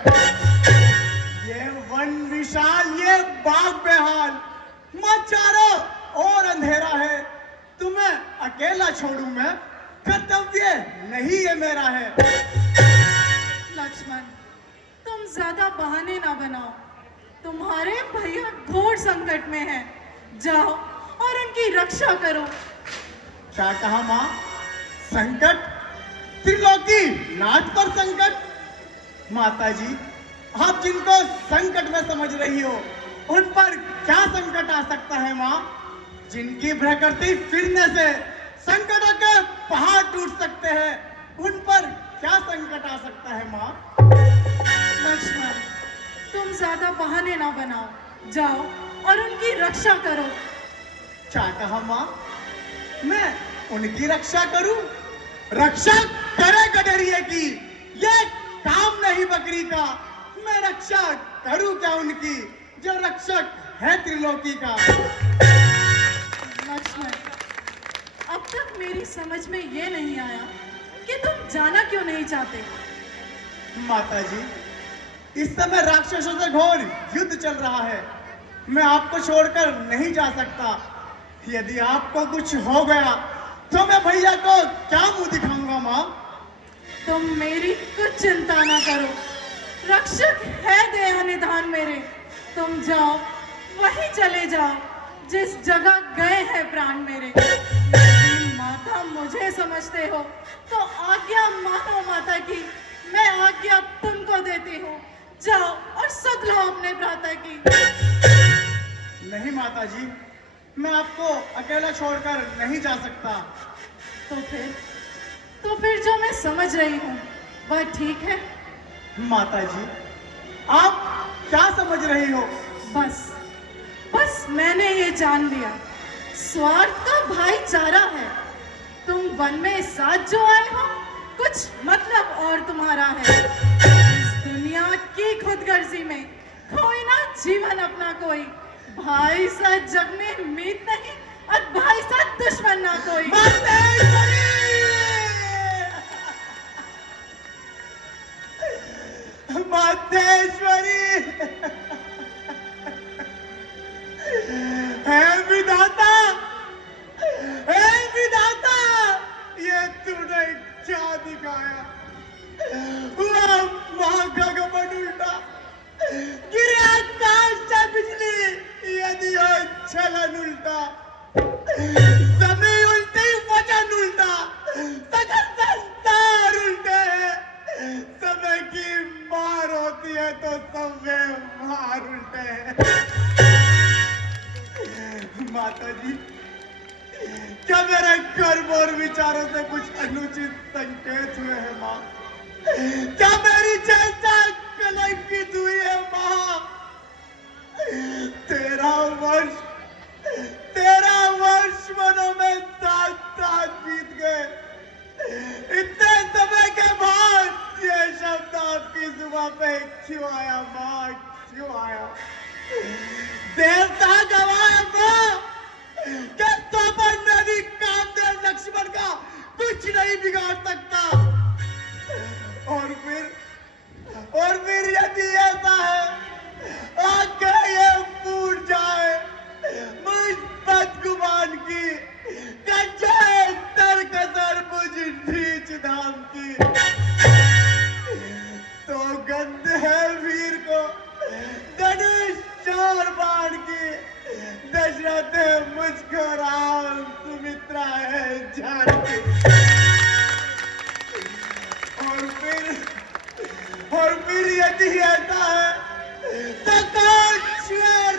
ये वन विशाल, ये बाग बेहाल, मैं चारों और अंधेरा है, तुम्हें अकेला छोड़ूं मैं, कर्तव्य नहीं ये मेरा है। लक्ष्मण, तुम ज्यादा बहाने ना बनाओ, तुम्हारे भैया घोर संकट में हैं, जाओ और उनकी रक्षा करो। क्या कहा माँ? संकट? त्रिलोकी नाथ पर संकट? माता जी, आप जिनको संकट में समझ रही हो उन पर क्या संकट आ सकता है माँ? जिनकी प्रकृति फिरने से संकटों के पहाड़ टूट सकते हैं, उन पर क्या संकट आ सकता है माँ? लक्ष्मण, तुम ज्यादा बहाने ना बनाओ, जाओ और उनकी रक्षा करो। क्या कहा माँ? मैं उनकी रक्षा करूं? रक्षा करे गडरिए की, ये काम नहीं बकरी का। मैं रक्षा करूं क्या उनकी जो रक्षक है त्रिलोकी का? लक्ष्मण, अब तक मेरी समझ में ये नहीं आया कि तुम जाना क्यों नहीं चाहते। माता जी, इस समय राक्षसों से घोर युद्ध चल रहा है, मैं आपको छोड़कर नहीं जा सकता। यदि आपको कुछ हो गया तो मैं भैया को क्या मुंह दिखाऊंगा माँ? तुम मेरी कुछ चिंता ना करो, रक्षक है दया निधान मेरे। तुम जाओ, वहीं चले जाओ जिस जगह गए हैं प्राण मेरे। यदि माता मुझे समझते हो तो आज्ञा मानो माता की, मैं आज्ञा तुमको देती हूँ। जाओ और सुध लो अपने भ्राता की। नहीं माता जी, मैं आपको अकेला छोड़कर नहीं जा सकता। तो फिर जो मैं समझ रही हूँ वह ठीक है। माता जी, आप क्या समझ रही हो? बस मैंने ये जान लिया, स्वार्थ का भाईचारा है। तुम वन में साथ जो आए हो, कुछ मतलब और तुम्हारा है। इस दुनिया की खुदगर्जी में खोई ना जीवन अपना कोई। भाई साथ जग में मीत नहीं और भाई साथ दुश्मन ना कोई। मातेश्वरी, हे विधाता, हे विधाता, ये तूने क्या दिखाया? वहां गगन उल्टा, गिरे आकाश से बिजली, यदि हो छलन उल्टा, जमीन उल्टी, वचन उल्टा, सकल संसार उल्टे है। समय की मार होती है तो सब व्यवहार उल्टे हैं। माता जी, क्या मेरे कर्म और विचारों से कुछ अनुचित संकेत हुए हैं माँ? क्या मेरी चेष्टा कलंकित हुई है माँ? 13 वर्ष मनों में साथ बीत गए। इतने समय के बाद ये शब्द आपकी जुबान पे क्यों आया माँ? क्यों आया? देवता गवाह माँ, क्या तोपर नदी कामदेव लक्ष्मण का कुछ नहीं बिगाड़ सकता। और फिर यदि ऐसा है, आगे ये फूट जाए मुझ बदगुमान की, कट जाए सर कसर मुझ नीच धाम की, तो गंध है वीर को धनुष चार बाण की। दशरथ है मुझको राम, सुमित्रा है जानकी। और फिर यदि ऐसा है तो कौन शेर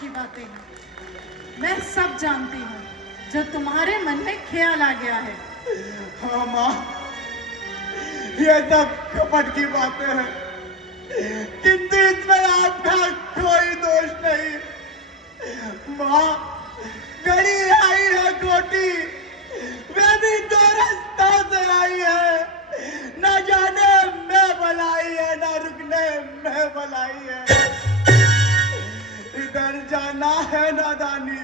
की बातें हैं। मैं सब जानती हूँ जो तुम्हारे मन में ख्याल आ गया है। हाँ माँ, ये सब कपट की बातें हैं, किंतु इसमें आपका कोई दोष नहीं। माँ, घड़ी आई है गोटी, वे भी दो रास्तों से आई है। न जाने मैं भलाई है, न रुकने मैं भलाई है। इधर जाना है नादानी,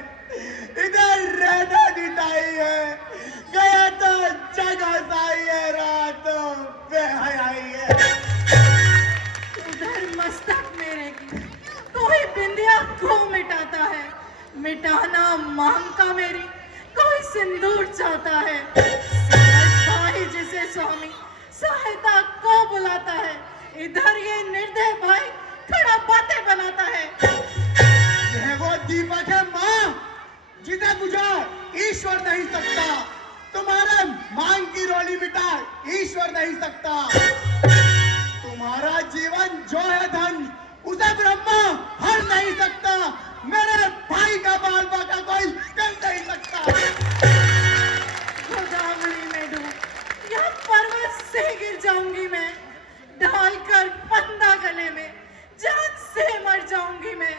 इधर रहना निताई है। गया तो जगह साई है, रात तो बेहयाई है। उधर मस्तक मेरे की कोई बिंदिया को मिटाता है, मिटाना मांगता मेरी कोई सिंदूर चाहता है। भाई जिसे स्वामी सहायता को बुलाता है, इधर ये निर्दय भाई खड़ा बातें बनाता है। यह वो दीपक है माँ, जिसे बुझा ईश्वर नहीं सकता। तुम्हारे मांग की रोली मिटा ईश्वर नहीं सकता। तुम्हारा जीवन जो है धन, उसे ब्रह्मा हर नहीं सकता। मेरे भाई का बाल बाका कोई कर नहीं सकता। गोदावरी में डूब या पर्वत से गिर जाऊंगी मैं, डालकर फंदा गले में जान से मर जाऊंगी मैं।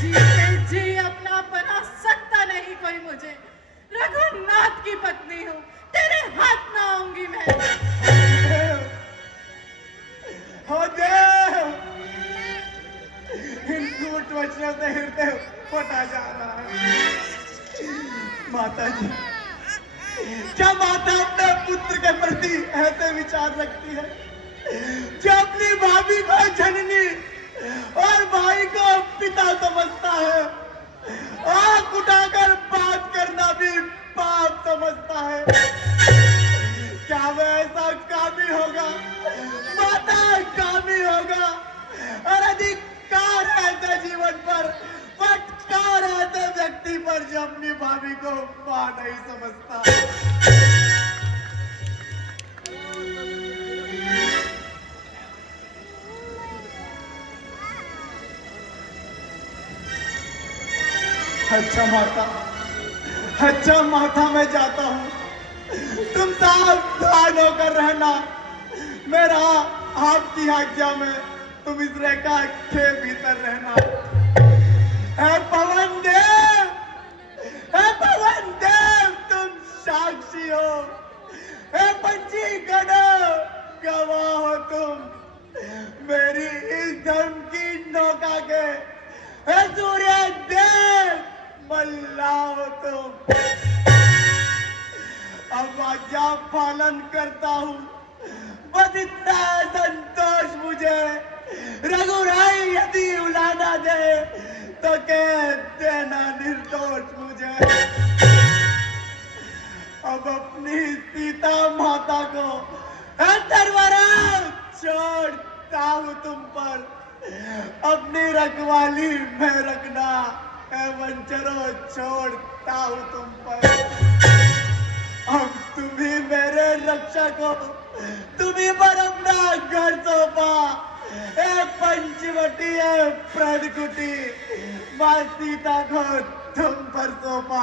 जी के जी अपना बना सकता नहीं कोई मुझे। रघुनाथ की पत्नी हूँ, तेरे हाथ ना आऊंगी मैं। हो देव, इन झूठ वचनों से हृदय फटा जा रहा है। माता जी, क्या माता अपने पुत्र के प्रति ऐसे विचार रखती है, जो अपनी भाभी को जननी और भाई को पिता समझता है? आंख उठाकर बात करना भी पाप समझता है। क्या वह ऐसा कामी होगा? माता कामी होगा। और अधिकार है ऐसे जीवन पर, फटकार है ऐसे व्यक्ति पर जो अपनी भाभी को मां नहीं समझता। अच्छा माता, अच्छा माता, मैं जाता हूँ। तुम सावधान होकर रहना। मेरा आपकी आज्ञा में तुम इस रेखा के भीतर रहना। है पवन देव, है पवन देव, तुम साक्षी हो। है पंची गणो, गवाह हो तुम मेरी इस धर्म की नौका के। है सूर्य देव, मल्ला हो तुम। अब आज्ञा पालन करता हूँ, बस इतना संतोष मुझे। रघुराई यदि उलाना दे तो कह देना निर्दोष मुझे। अब अपनी सीता माता को तरवारा छोड़ता हूँ तुम पर। अपनी रखवाली में रखना है वंचरो, छोड़ता हूँ तुम पर। अब तुम्ही मेरे रक्षक हो, तुम्ही पर अपना घर सौंपा। एक पंचवटी है प्रणकुटी, माँ सीता को तुम पर सौंपा।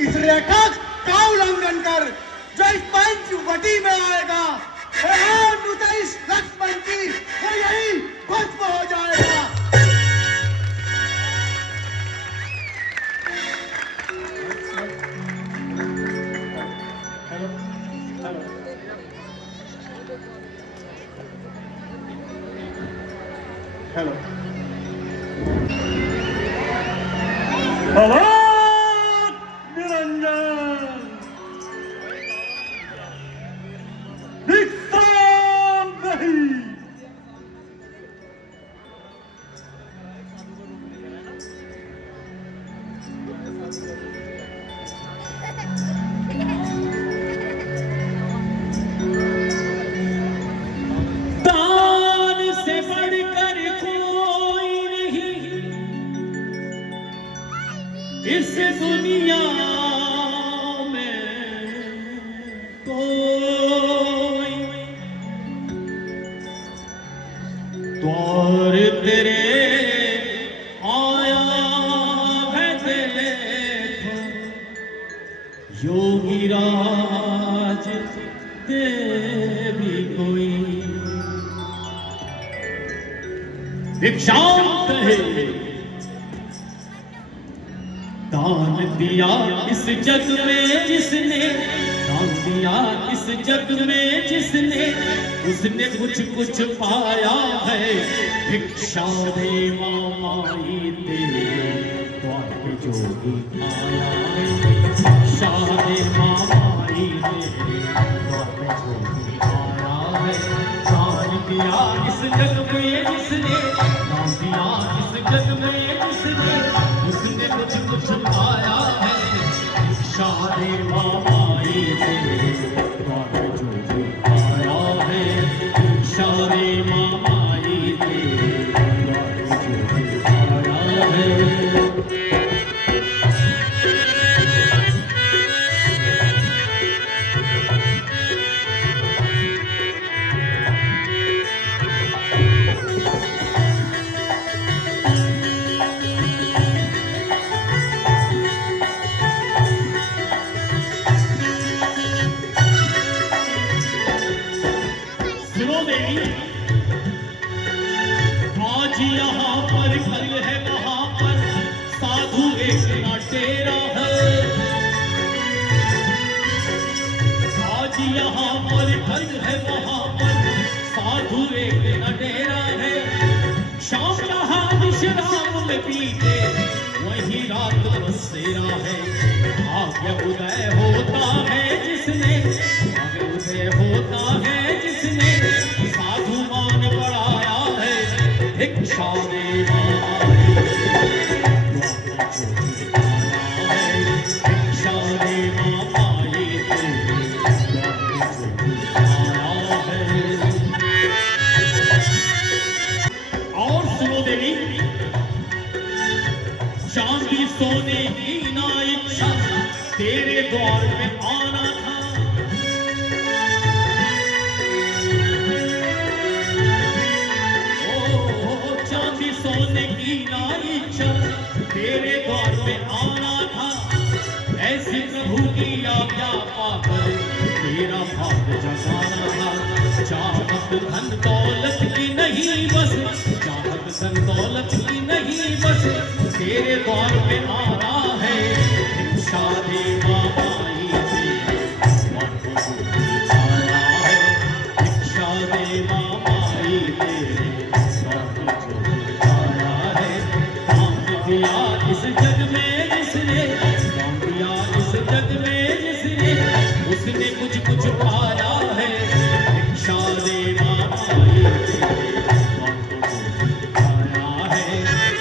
इस रेखा का उल्लंघन कर जो इस पंचवटी में आएगा, उसे इस लक्ष्मण की वो यही भस्म हो जाएगा। हेलो हेलो निरंजन, विश्राम नहीं। योगी राज देवी कोई भिक्षाम कहे दान दिया इस जग में जिसने, दान दिया इस जग में जिसने, उसने कुछ कुछ पाया है। भिक्षा दे माई तेरे द्वार पे जोगी आया है। भिक्षा दे माई तेरे द्वार पे जोगी आया है। दान दिया इस जग में जिसने, दान दिया इस जग में जिसने, उसने कुछ कुछ पाया है। भिक्षा दे माई तेरे द्वार पे जोगी आया है। भिक्षा दे माई तेरे द्वार पे जोगी आया है। सुनो देवी, आज यहाँ पर कल है वहाँ पर साधु एक ना डेरा है। आज यहाँ पर कल है वहाँ पर साधु एक ना डेरा है। शाम जहाँ विश्राम में पीते वही रात बसेरा है। भाग्य उदय होता है जिसने, भाग्य उदय होता है जिसने, साधु मान बढ़ाया है। भिक्षा दे माई भिक्षा दे माई और सुनो देवी, चांदी सोने की ना इच्छा तेरे द्वार में आना था। ओ चांदी सोने की ना इच्छा तेरे द्वार में आना था। ऐसी प्रभु की आज्ञा पाकर तेरा भाग जगाना था। चाहत धन दौलत की नहीं बस, चाहत धन दौलत की नहीं बस, तेरे द्वार में आना है। भिक्षा दे माई तेरे द्वार पे जोगी आया है। भिक्षा दे माई तेरे द्वार पे जोगी आया है। दान दिया इस जग में जिसने, दान दिया इस जग में जिसने, उसने कुछ कुछ पाया है। भिक्षा दे माई तेरे द्वार पे जोगी आया है।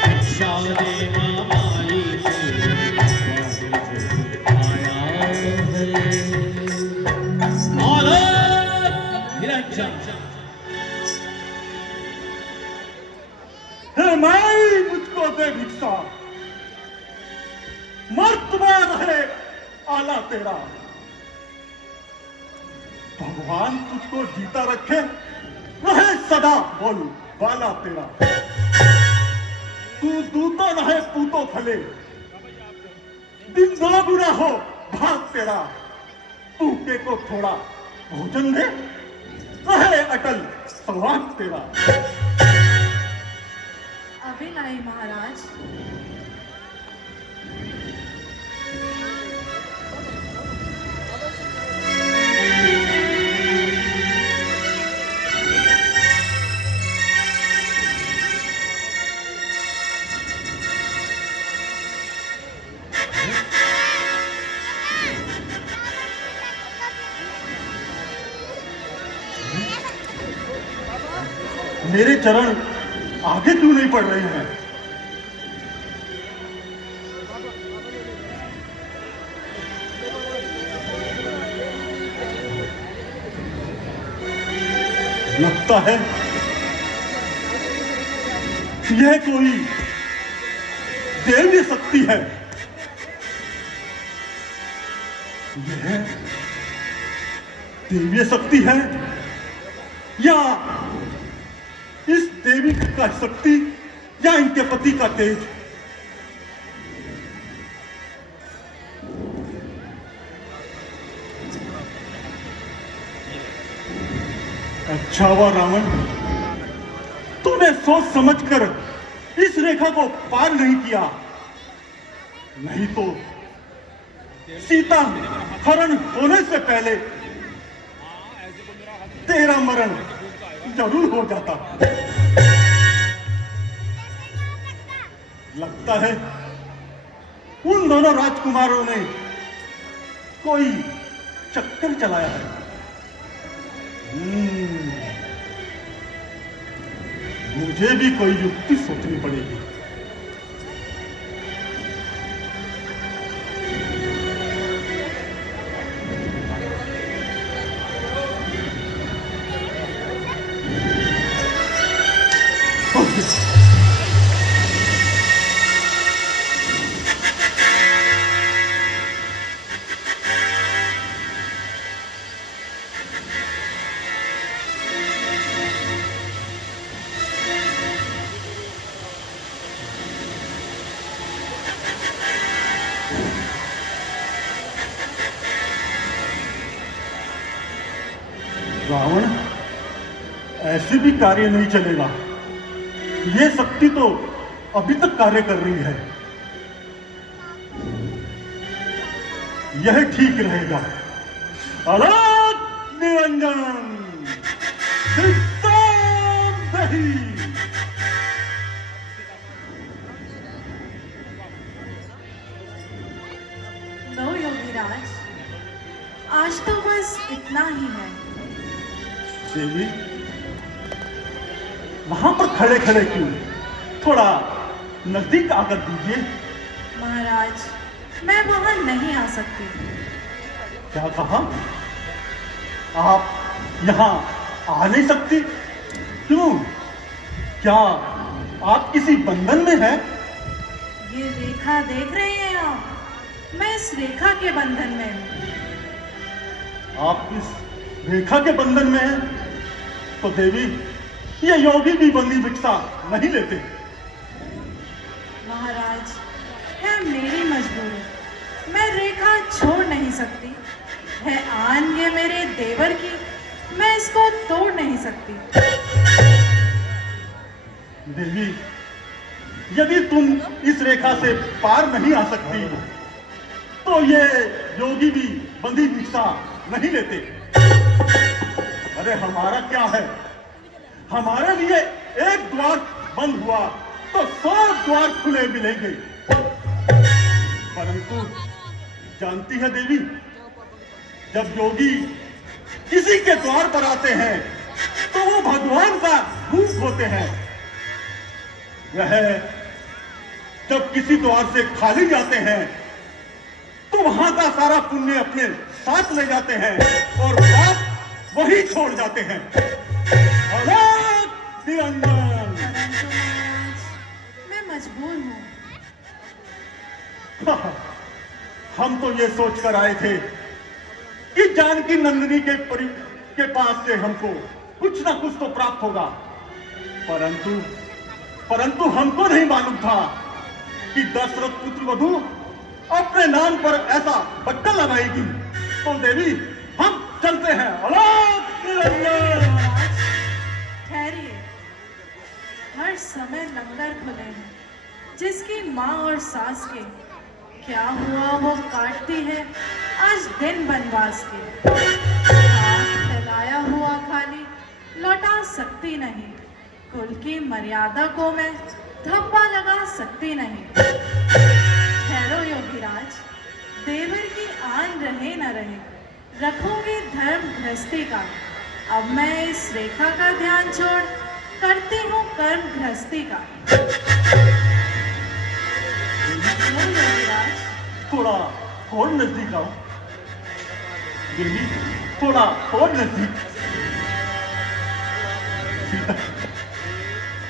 भिक्षा दे माई तेरे द्वार पे जोगी आया है। आलोक निरंजन हे माई मुझको दे भिक्षा, मर्तबा रहे आला तेरा। भगवान तुझको जीता रखे, रहे सदा बोल वाला तेरा। तू दूतो रहे पूतो फले, दिन दो बुरा हो भाग तेरा। भूखे को थोड़ा भोजन दे, रहे अटल सौभाग्य तेरा। अभी लाई महाराज। मेरे चरण आगे क्यों नहीं बढ़ रहे हैं? लगता है यह कोई दैवीय शक्ति है। यह दैवीय शक्ति है या इस देवी का शक्ति या इनके पति का तेज। अच्छा हुआ रावण, तूने सोच समझकर इस रेखा को पार नहीं किया, नहीं तो सीता हरण होने से पहले तेरा मरण जरूर हो जाता। लगता है उन दोनों राजकुमारों ने कोई चक्कर चलाया है। मुझे भी कोई युक्ति सोचनी पड़ेगी। रावण, ऐसे भी कार्य नहीं चलेगा। ये शक्ति तो अभी तक कार्य कर रही है, यह ठीक रहेगा। अलाप निरंजन दिक्ताम दही। लो योगीराज, आज तो बस इतना ही है। देवी, वहां पर खड़े खड़े क्यों? थोड़ा नजदीक आकर दीजिए। महाराज, मैं वहां नहीं आ सकती। क्या कहा? आप यहाँ आ नहीं सकती? क्यों? क्या आप किसी बंधन में हैं? ये रेखा देख रहे हैं आप? मैं इस रेखा के बंधन में हूँ। आप इस रेखा के बंधन में हैं? तो देवी, ये योगी भी बंदी भिक्षा नहीं लेते। महाराज, है मेरी मजबूरी, मैं रेखा छोड़ नहीं सकती। है आन ये मेरे देवर की, मैं इसको तोड़ नहीं सकती। देवी, यदि तुम इस रेखा से पार नहीं आ सकती, तो ये योगी भी बंदी भिक्षा नहीं लेते। अरे हमारा क्या है? हमारे लिए एक द्वार बंद हुआ तो 100 द्वार खुले मिलेंगे। परंतु जानती है देवी, जब योगी किसी के द्वार पर आते हैं तो वो भगवान का रूप होते हैं। वह जब किसी द्वार से खाली जाते हैं तो वहां का सारा पुण्य अपने साथ ले जाते हैं और पाप वही छोड़ जाते हैं। परंतु महाराज, मैं मजबूर हूँ। हम तो ये सोचकर आए थे कि जानकी नंदिनी के पास से हमको कुछ ना कुछ तो प्राप्त होगा, परंतु हमको नहीं मालूम था कि दशरथ पुत्र वधु अपने नाम पर ऐसा बट्टा लगाएगी। तो देवी, हम चलते हैं। ठहरिए, हर समय लंगर खुले हैं। जिसकी माँ और सास के क्या हुआ वो काटती है आज दिन बनवास के। हाथ फैलाया हुआ खाली लौटा सकती नहीं, कुल की मर्यादा को मैं धब्बा लगा सकती नहीं। ठहरो योगीराज, देवर की आन रहे न रहे, रखूंगी धर्म गृहस्थी का। अब मैं इस रेखा का ध्यान छोड़ करती हूँ कर्म गृहस्थी का। योगीराज, थोड़ा और नजदीक आओ। देवी, थोड़ा और नजदीक। सीता,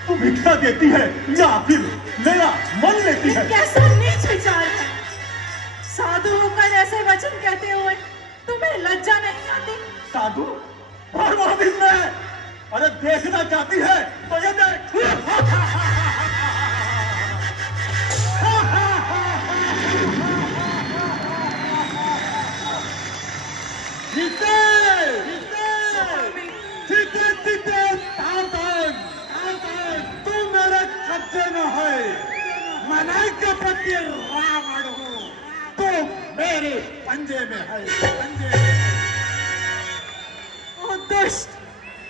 तू भिक्षा देती है या फिर मेरा मन लेती है? कैसा नीच विचार है? साधु होकर ऐसे वचन कहते हुए तुम्हें लज्जा नहीं आती? साधु? भरवादी में? अरे देखना चाहती है तो ये देख। जीते! जीते! स्वामी, जीते! ओ दुष्ट,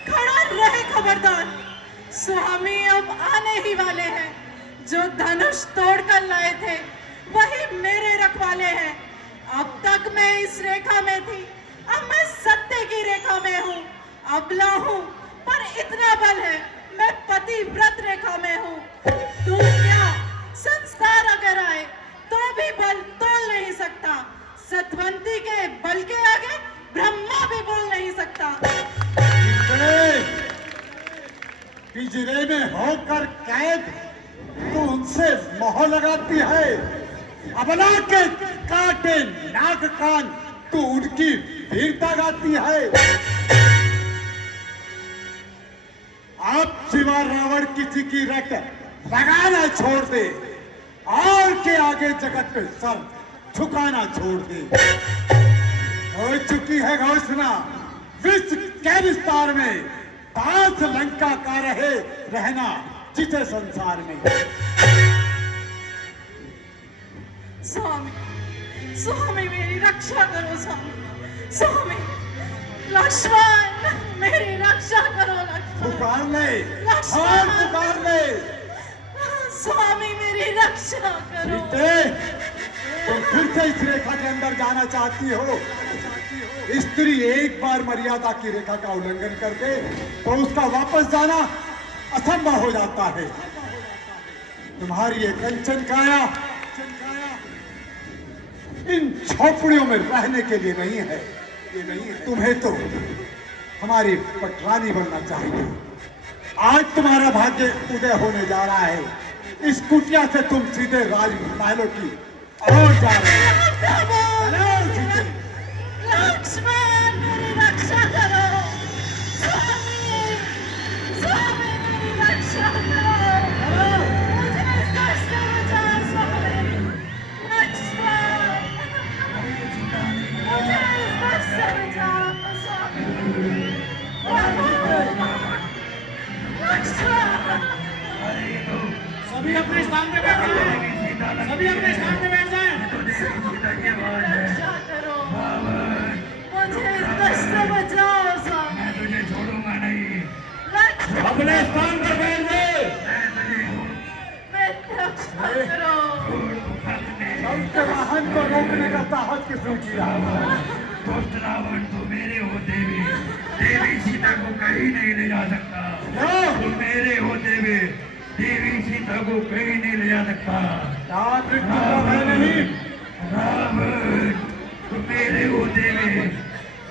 खड़ा रहे खबरदार। स्वामी अब आने ही वाले हैं। जो धनुष तोड़कर लाए थे वही मेरे रखवाले हैं। अब तक मैं इस रेखा में थी, अब मैं सत्य की रेखा में हूँ। अबला हूँ पर इतना बल है, मैं पतिव्रत रेखा में हूँ। तू क्या, संस्कार अगर आए तो भी बल तोल नहीं सकता। सतवंती के बल के आगे ब्रह्मा भी बोल नहीं सकता। पिंजरे में होकर कैद तू उनसे मोह लगाती है। अबला के काटे नाक कान तू उनकी वीरता गाती है। आप सिवा रावण किसी की रट लगाना छोड़ दे और के आगे जगत पे सर झुकाना छोड़ दे। हो चुकी है घोषणा विश्व के विस्तार में, पांच लंका का रहे रहना जिसे संसार में। स्वामी, स्वामी मेरी रक्षा करो स्वामी। स्वामी, लक्ष्मण मेरी रक्षा करो लक्ष्मण। पुकार ले लक्ष्मण। और पुकार ले। स्वामी मेरी रक्षा करो। सीते, तुम फिर से इस रेखा के अंदर जाना चाहती हो। स्त्री एक बार मर्यादा की रेखा का उल्लंघन कर दे तो उसका वापस जाना असंभव हो जाता है। तुम्हारी ये कंचन काया इन झोपड़ियों में रहने के लिए नहीं है। ये नहीं है। तुम्हें तो हमारी पटरानी बनना चाहिए। आज तुम्हारा भाग्य उदय होने जा रहा है। इस कुटिया से तुम सीधे राजमहलों की ओर जा रहे हो। चलो सीधे। लक्ष्मण मेरी रक्षा करो। स्वामी, स्वामी मेरी रक्षा करो। मुझे इस कष्ट से बचाओ स्वामी। लक्ष्मण, मुझे इस कष्ट से बचाओ स्वामी। लक्ष्मण, सभी अपने स्थान पे बैठ जाएं। सभी अपने स्थान पे बैठ जाएं। रक्षा करो। मुझे इस कष्ट से बचाओ स्वामी। मैं तुझे छोड़ूंगा नहीं। लक्ष्मण, अपने स्थान पर बैठ जाए। मेरी रक्षा करो। सबके वाहन को रोकने का साहस किसने किया? दुष्ट रावण तो मेरे होते भी देवी सीता को कहीं नहीं ले जा सकता। तो मेरे होते भी देवी सीता को कहीं नहीं ले जा सकता। नहीं रावण तो मेरे होते भी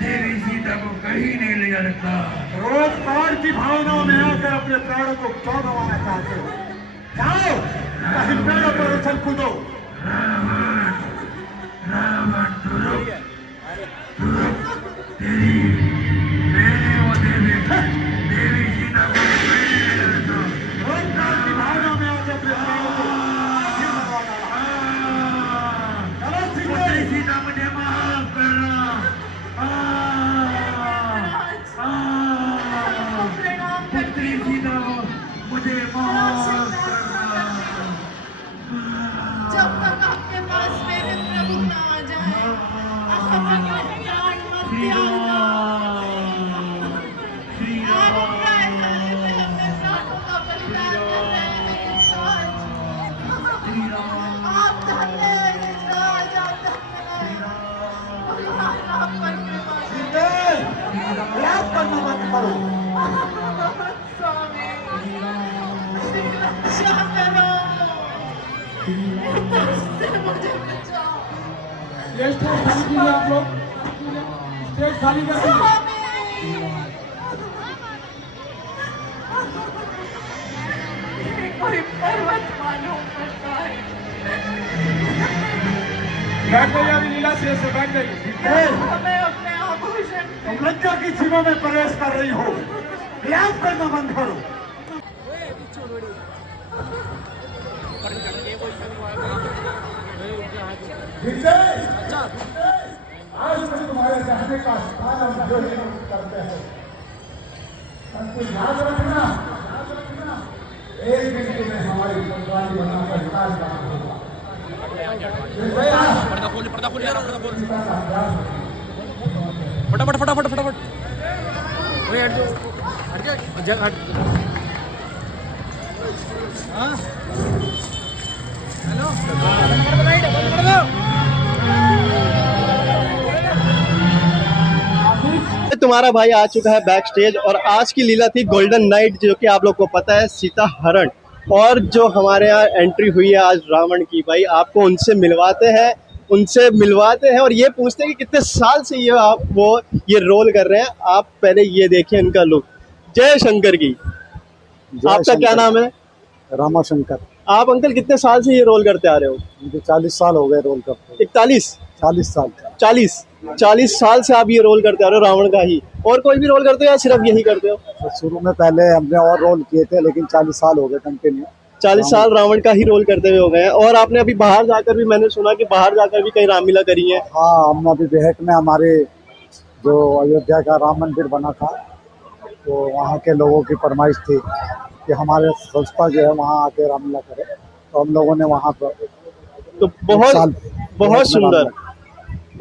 देवी सीता को कहीं नहीं ले जा सकता। रोजगार की भावनाओं में आकर अपने प्राणों को क्यों गंवाना चाहते हो? जाओ कहीं पेड़ों पर उछल कूदो। रावण तू रुक, तेरी मेरे होते भी देवी सीता को कहीं नहीं ले जा सकता। रोजगार की भावनाओं में आकर अपने प्राणों को क्यों गंवाना? चलो सीधे। सीता मुझे माफ करना। प्रणाम पुत्री सीता मुझे माफ करना। जब तक आपके पास मेरे प्रभु ना आ जाए आप अपने ज्ञान मत त्यागना। आप अपने प्राणों का बलिदान कर रहे हैं यशराज। आप धन्य हैं यशराज, आप धन्य हैं। भगवान आप पर कृपा करें। प्रयास करना मत करो। स्वामी, रक्षा करो। इस कष्ट से मुझे बचाओ। ये स्टेज खाली कीजिए आप लोग। स्टेज खाली कर दीजिए। स्वामी, ये कोई पर्वत मालूम पड़ता है। बैठ जाइए अभी लीला शेष से बैठ जाइए। हमें अपने आभूषण तुम लज्जा की सीमा में प्रवेश कर रही हो। प्रयास करना बंद करो। आज से तुम्हारे रहने का स्थान हम जो ही करते हैं। परंतु याद रखना, एक दिन तुम्हें हमारी पटवारी बनाकर विकास होगा। पर्दा खोलिए, पर्दा खोलिए, पर्दा खोलिए। तुम्हारा भाई आ चुका है बैक स्टेज और आज की लीला थी गोल्डन नाइट, जो कि आप लोग को पता है सीता हरण। और जो हमारे यहाँ एंट्री हुई है आज रावण की, भाई आपको उनसे मिलवाते हैं और ये पूछते हैं कि कितने साल से ये रोल कर रहे हैं। आप पहले ये देखिए इनका लुक। जय शंकर की। आपका क्या नाम है? रामाशंकर। आप अंकल कितने साल से ये रोल करते आ रहे हो? मुझे 40 साल हो गए रोल करते। 41? 40 साल। 40 साल से आप ये रोल करते आ रहे हो रावण का ही। और कोई भी रोल करते हो या सिर्फ यही करते हो? तो शुरू में पहले हमने और रोल किए थे, लेकिन 40 साल हो गए कंटिन्यू। 40 साल रावण का ही रोल करते हुए हो गए हैं। और आपने अभी बाहर जाकर भी, मैंने सुना कि बाहर जाकर भी कहीं रामलीला करी है। हाँ, हमने अभी बेहट में हमारे जो अयोध्या का राम मंदिर बना था, तो वहाँ के लोगों की फरमाइश थी कि हमारे संस्था जो है वहाँ आके रामलीला करे, तो हम लोगों ने वहाँ पर तो बहुत सुंदर।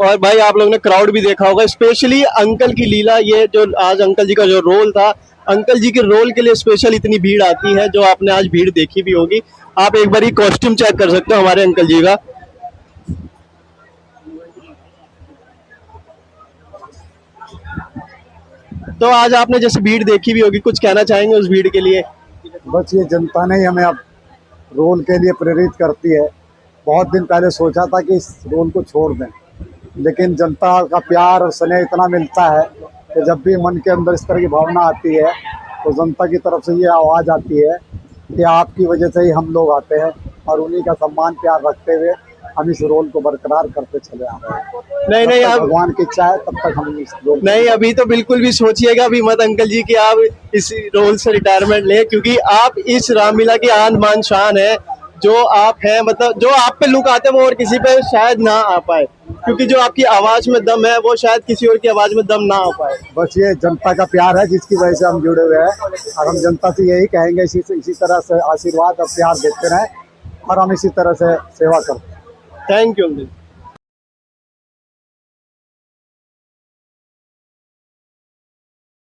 और भाई आप लोगों ने क्राउड भी देखा होगा, स्पेशली अंकल की लीला, ये जो आज अंकल जी का जो रोल था, अंकल जी के रोल के लिए स्पेशल इतनी भीड़ आती है, जो आपने आज भीड़ देखी भी होगी। आप एक बार कॉस्ट्यूम चेक कर सकते हो हमारे अंकल जी का। तो आज आपने जैसे भीड़ देखी भी होगी, कुछ कहना चाहेंगे उस भीड़ के लिए? बस ये जनता ने हमें अब रोल के लिए प्रेरित करती है। बहुत दिन पहले सोचा था कि इस रोल को छोड़ दें, लेकिन जनता का प्यार और स्नेह इतना मिलता है कि जब भी मन के अंदर इस तरह की भावना आती है, तो जनता की तरफ से ये आवाज़ आती है कि आपकी वजह से ही हम लोग आते हैं, और उन्हीं का सम्मान प्यार रखते हुए हम इस रोल को बरकरार करते चले आ रहे हैं। नहीं आप भगवान की इच्छा है तब तक हम इस रोल नहीं, अभी तो बिल्कुल भी सोचिएगा भी मत अंकल जी कि आप इस रोल से रिटायरमेंट लें, क्योंकि आप इस रामलीला की आन बान शान है। जो आप हैं, मतलब जो आप पे लुक आते हैं वो और किसी पे शायद ना आ पाए, क्योंकि जो आपकी आवाज में दम है वो शायद किसी और की आवाज में दम ना आ पाए। बस ये जनता का प्यार है जिसकी वजह से हम जुड़े हुए हैं, और हम जनता से यही कहेंगे इसी तरह से आशीर्वाद और प्यार देते रहें, और हम इसी तरह से सेवा करते हैं। Thank you uncle.